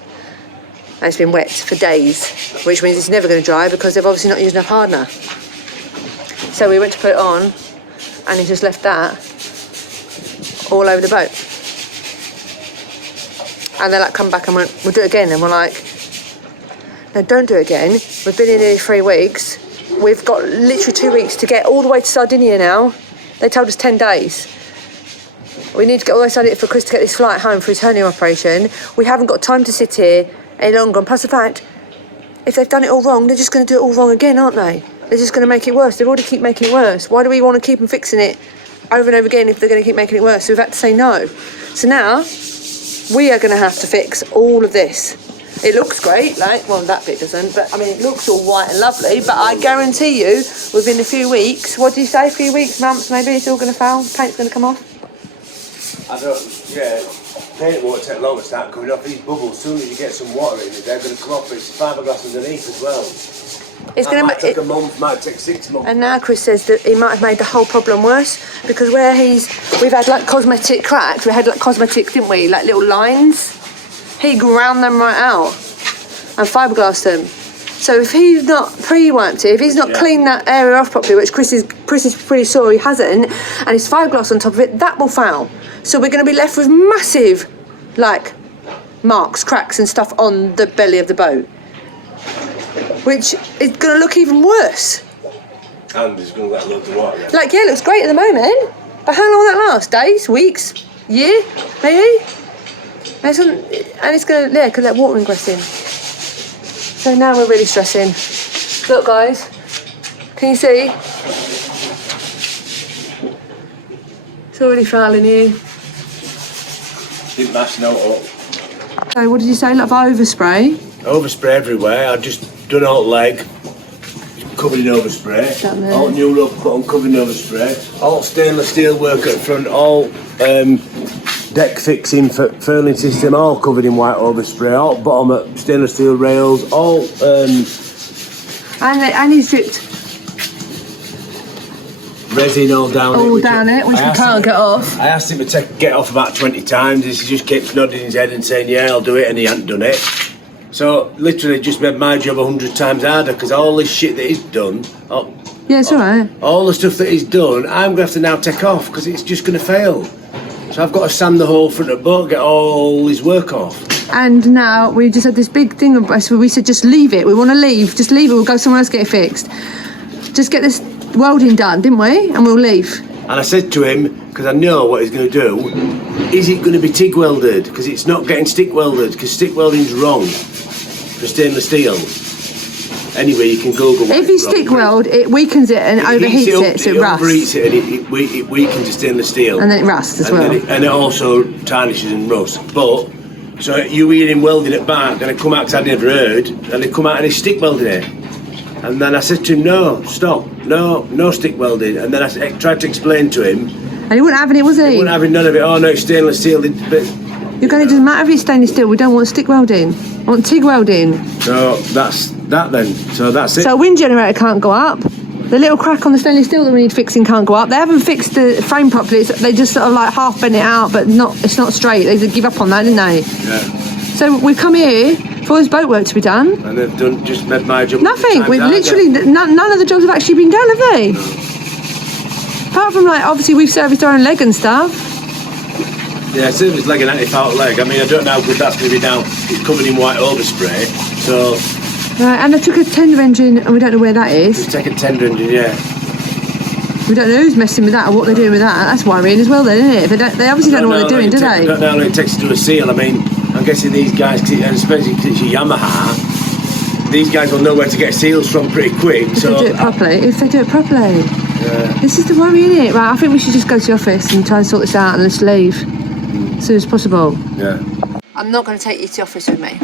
And it's been wet for days, which means it's never going to dry because they've obviously not used enough hardener. So we went to put it on, and he just left that all over the boat. And they like come back and went, we'll do it again. And we're like, no, don't do it again. We've been in here 3 weeks. We've got literally 2 weeks to get all the way to Sardinia now. They told us 10 days. We need to get all this ready for Chris to get this flight home for his hernia operation. We haven't got time to sit here any longer. And plus the fact, if they've done it all wrong, they're just going to do it all wrong again, aren't they? They're just going to make it worse. They've already keep making it worse. Why do we want to keep them fixing it over and over again if they're going to keep making it worse? So we've had to say no. So now, we are going to have to fix all of this. It looks great, like, well, that bit doesn't, but I mean, it looks all white and lovely, but I guarantee you, within a few weeks, what do you say, a few weeks, months, maybe, it's all going to fail, paint's going to come off? Paint won't take long to start coming off these bubbles. As soon as you get some water in it, they're going to come off. It's fiberglass underneath as well. It's going to might take a month, might take 6 months. And now Chris says that he might have made the whole problem worse, because where we've had like cosmetic cracks, we had like cosmetic, didn't we, like little lines? He ground them right out and fiberglassed them. So if he's not pre-wiped it, if he's not cleaned that area off properly, which Chris is pretty sure he hasn't, and it's fiberglass on top of it, that will foul. So we're going to be left with massive, like, marks, cracks and stuff on the belly of the boat, which is going to look even worse. And it's going to let loads of water in. Like, yeah, it looks great at the moment, but how long will that last? Days, weeks, year, maybe? And it's going to, could let water ingress in. So now we're really stressing. Look, guys, can you see? It's already fouling you. Didn't mash no up. So what did you say, like overspray? Overspray everywhere. I just done all leg, covered in overspray. Down there. All new rope put on, covered in overspray. All stainless steel work at front, all deck fixing, furling system, all covered in white overspray. All bottom at stainless steel rails, all. And he's dripped resin all down all down it, which we can't get off. I asked him to get off about 20 times. He just keeps nodding his head and saying, yeah, I'll do it, and he hadn't done it. So, literally just made my job 100 times harder, because all this shit that he's done, yeah, it's alright. all the stuff that he's done, I'm going to have to now take off, because it's just going to fail. So I've got to sand the whole front of the boat, get all his work off. And now we just had this big thing of us where we said, just leave it. We want to leave. Just leave it. We'll go somewhere else, get it fixed. Just get this welding done, didn't we? And we'll leave. And I said to him, because I know what he's going to do, is it going to be TIG welded? Because it's not getting stick welded, because stick welding's wrong for stainless steel. Anyway, you can Google what if you stick weld, it weakens it and overheats it, so it rusts. Overheats it and it weakens the stainless steel. And then it rusts as well. And it also tarnishes and rusts. But, so you hear him welding it back, and it come out, because I'd never heard, and it come out and he's stick welding it. And then I said to him, no, stop, no stick welding. And then I tried to explain to him. And he wouldn't have it, was he? He wouldn't have none of it. Oh no, it's stainless steel. You're going, it doesn't matter if it's stainless steel, we don't want stick welding. I want TIG welding. So that's that then. So that's it. So a wind generator can't go up. The little crack on the stainless steel that we need fixing can't go up. They haven't fixed the frame properly. They just sort of like half bent it out, but it's not straight. They give up on that, didn't they? Yeah. So we've come here for this boat work to be done. And they've done just made my job. Nothing. We've literally none of the jobs have actually been done, have they? No. Apart from like obviously we've serviced our own leg and stuff. Yeah, service leg and anti-foul leg. I mean, I don't know how good that's going to be now. It's covered in white overspray, so. Right, and they took a tender engine, and we don't know where that is. It's taken tender engine, yeah. We don't know who's messing with that or what they're doing with that. That's worrying as well, then, isn't it? They obviously don't know what they're doing, do they? I don't know how long it takes to do a seal. I mean, I'm guessing these guys, and especially because it's a Yamaha, these guys will know where to get seals from pretty quick. If they do it properly. Yeah. This is the worry, isn't it? Right, I think we should just go to the office and try and sort this out and let's leave as soon as possible. Yeah. I'm not going to take you to the office with me.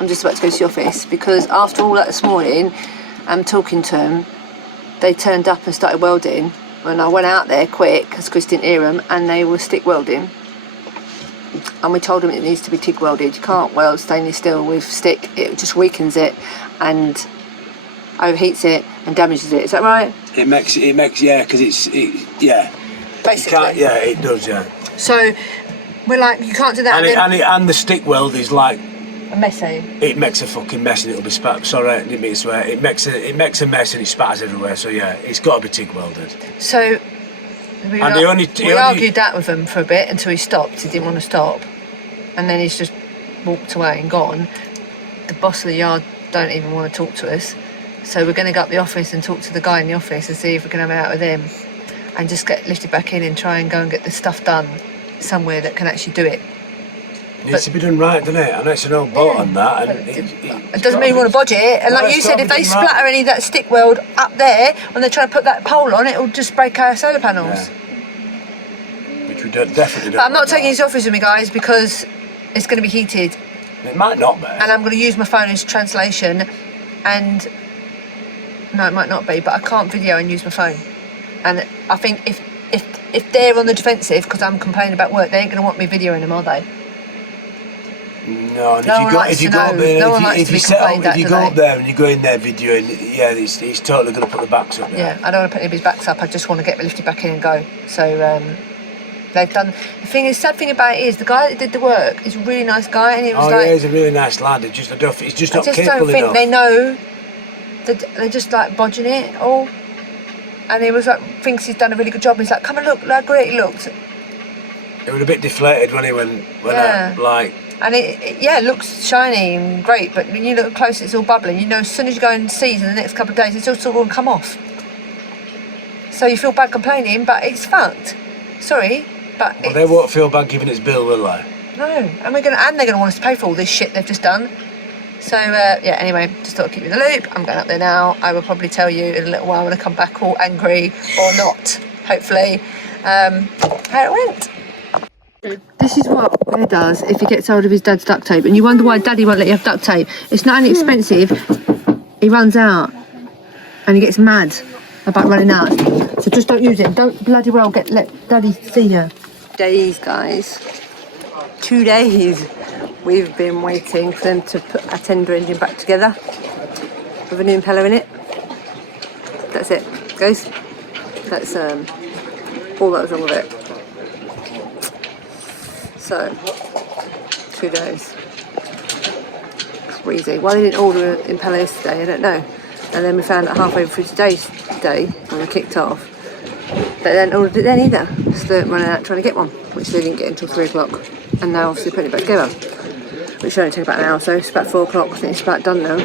I'm just about to go to the office because after all that this morning, I'm talking to them. They turned up and started welding. And I went out there quick because Chris didn't hear them, and they were stick welding. And we told them it needs to be TIG welded. You can't weld stainless steel with stick. It just weakens it and overheats it and damages it. Is that right? It makes yeah, because yeah. Basically. Yeah, it does, yeah. So we're like, you can't do that. And the stick weld is like messy. It makes a fucking mess and it'll be spat. Sorry, I didn't mean to swear. It makes a mess and it spatters everywhere. So yeah, it's got to be TIG welded. So we argued that with him for a bit until he stopped. He didn't want to stop, and then he's just walked away and gone. The boss of the yard don't even want to talk to us. So we're going to go up the office and talk to the guy in the office and see if we can have it out with him, and just get lifted back in and try and go and get the stuff done somewhere that can actually do it. It needs to be done right, doesn't it? I know it's an old boat on that. And It doesn't mean you want to bodge it. And No, like you it's said, gotta if be they done right. splatter any of that stick weld up there when they're trying to put that pole on, it'll just break our solar panels. Yeah. Which we definitely don't. But I'm not want taking that. his office with me, guys, because it's going to be heated. It might not be. And I'm going to use my phone as translation. And no, it might not be, but I can't video and use my phone. And I think if they're on the defensive because I'm complaining about work, they ain't going to want me videoing them, are they? No, and No one likes if you to go know. up there, No one likes if to you be set up, complained if at, you do go they? up there and you go in there videoing, yeah, he's totally going to put the backs up there. Yeah, I don't want to put anybody's backs up. I just want to get lifted back in and go. So they've done. The sad thing about it is the guy that did the work is a really nice guy, and he was Oh like, yeah, he's a really nice lad. He's just not I just capable don't think enough. they know that they're just like bodging it all. And he was like, thinks he's done a really good job. He's like, come and look how great he looked. It was a bit deflated when he went Yeah. out, like. And it looks shiny and great, but when you look close, it's all bubbling. You know, as soon as you go and seize in the next couple of days, it's all going to come off. So you feel bad complaining, but it's fucked. Sorry, but Well, they won't feel bad giving its bill, will they? no, and they're going to want us to pay for all this shit they've just done. So yeah, anyway, just thought I'd keep you in the loop. I'm going up there now. I will probably tell you in a little while when I come back, all angry or not, hopefully, how it went. This is what Bear does if he gets hold of his dad's duct tape, and you wonder why Daddy won't let you have duct tape. It's not only expensive, he runs out and he gets mad about running out. So just don't use it. Don't bloody well let Daddy see you. Days, guys. 2 days. We've been waiting for them to put our tender engine back together with a new impeller in it. That's it, guys. That's all that was wrong with it. So, 2 days. Crazy. Why they didn't order an impeller yesterday, I don't know. And then we found out halfway through today's day when we kicked off that they hadn't ordered it then either. So they're running out trying to get one, which they didn't get until 3 o'clock. And now obviously putting it back together, which should only take about an hour, so it's about 4 o'clock. I think it's about done now.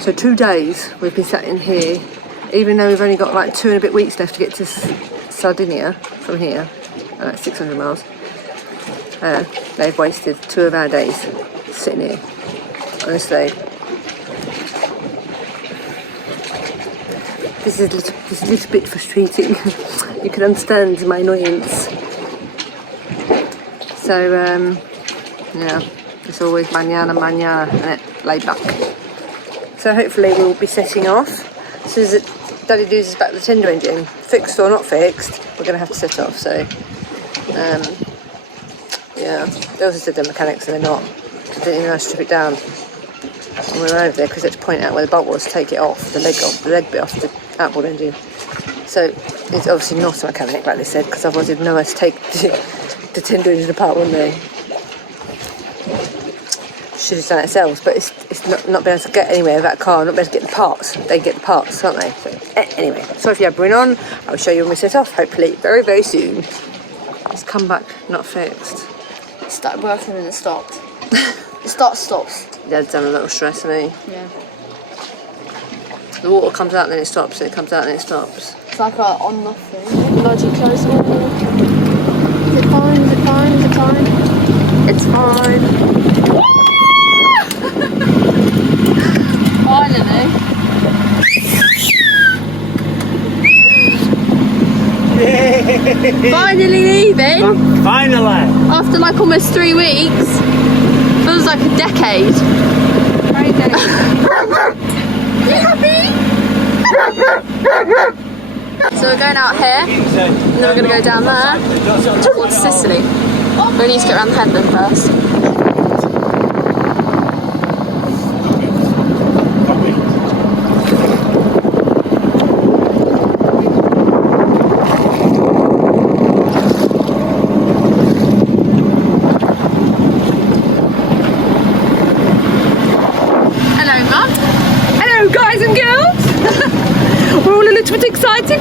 So 2 days we've been sat in here, even though we've only got like 2 and a bit weeks left to get to Sardinia from here, 600 miles. They've wasted 2 of our days sitting here. Honestly, this is a little bit frustrating. You can understand my annoyance. So yeah, it's always mañana, and it laid back. So hopefully we'll be setting off. As soon as Daddy loses back the tender engine, fixed or not fixed, we're going to have to set off. So yeah, they also said they're mechanics and they're not. They didn't even know how to strip it down. And we were over there because they had to point out where the bolt was, take it off, the leg bit off the outboard engine. So it's obviously not a mechanic, like they said, because otherwise they'd know how to take the tender engine apart, wouldn't they? Should have done it ourselves, but it's not being able to get anywhere with that car, not being able to get the parts. They get the parts, can't they? So, anyway, sorry if you have been on. I'll show you when we set off, hopefully very, very soon. It's come back not fixed. It started working and it stopped. It stops. Dad's done a little stress, hasn't he? Yeah. The water comes out and then it stops, and it comes out and it stops. It's like a on and off thing. Logic close one. Is it fine? Is it fine? Is it fine? It's fine. Finally. Finally leaving. Finally! After like almost 3 weeks. Feels like a decade. So we're going out here, and then we're going to go down there towards Sicily. We need to get around the headland first.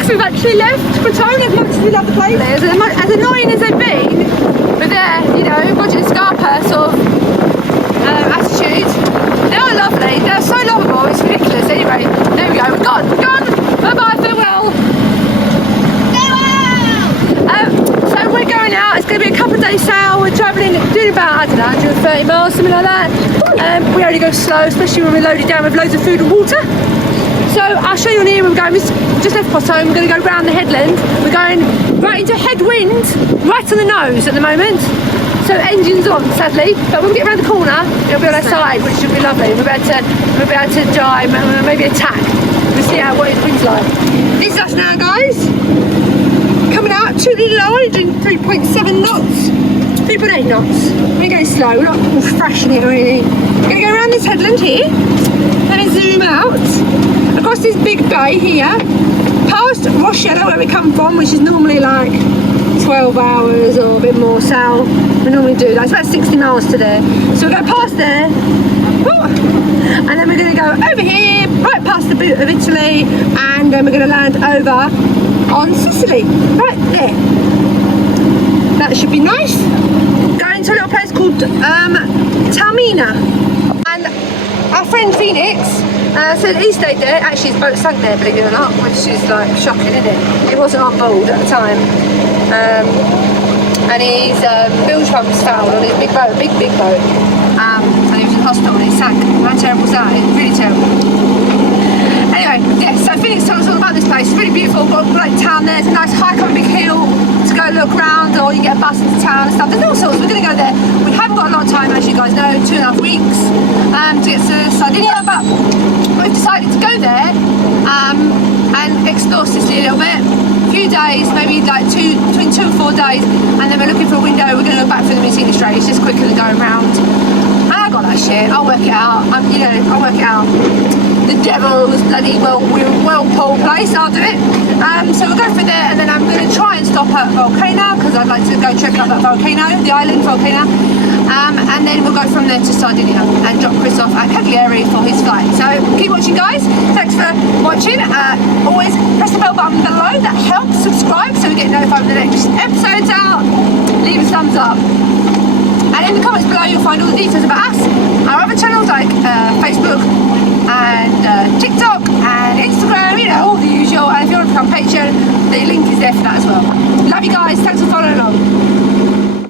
We've actually left Crotone as much as we love the place. As annoying as they've been, with their, Bodged Scarper sort of attitude, they are lovely. They're so lovable, it's ridiculous. Anyway, there we go. We're gone. Bye bye, farewell. So we're going out day sail. We're travelling, doing about, I don't know, 130 miles, something like that. We only go slow, especially when we're loaded down with loads of food and water. So I'll show you on here. We're going, we just left Crotone. We're going to go round the headland. We're going right into headwind, right on the nose at the moment. So engine's on, sadly. But when we get around the corner, it'll be on our side, which should be lovely. We'll be able to dive, maybe attack. We'll see what it brings like. This is us now, guys. Coming out to the line, doing 3.7 knots. 3.8 knots. We're going slow, we're not thrashing it or anything. We're going to go around this headland here, then zoom out across this big bay here, past Rochelle, where we come from, which is normally like 12 hours or a bit more south. We normally do that. It's about 60 miles to there. So we'll go past there, and then we're going to go over here, right past the boot of Italy, and then we're going to land over on Sicily, right there. That should be nice. Going to a little place called Taormina, and our friend Phoenix said he stayed there. Actually his boat sank there, believe it or not, which is like shocking, isn't it? It wasn't on board at the time, and his bilge pumps fouled on his big boat, big boat, and he was in hospital and he sank. How terrible was that? It was really terrible. Anyway, yeah, so Phoenix told us all about this place. It's really beautiful. Got a great town there. It's a nice hike up a big hill to go look around, or you get a bus into town and stuff. There's all sorts. We're going to go there. We haven't got a lot of time, as you guys know, 2.5 weeks to get to Sardinia, but we've decided to go there and explore Sicily a little bit. A few days, maybe like between 2 and 4 days, and then we're looking for a window. We're going to go back through the Messina Strait. It's just quicker than going round. And I got that shit. I'll work it out. I'll work it out. The devil's bloody well-pulled place, I'll do it. So we'll go through there, and then I'm going to try and stop at Volcano, because I'd like to go check out that volcano, the island volcano. And then we'll go from there to Sardinia and drop Chris off at Cagliari for his flight. So keep watching, guys. Thanks for watching. Always press the bell button below. That helps. Subscribe so we get notified when the next episode's out. Leave a thumbs up. And in the comments below you'll find all the details about us, our other channels like Facebook and TikTok and Instagram, all the usual. And if you want to become Patreon, the link is there for that as well. Love you guys, thanks for following along.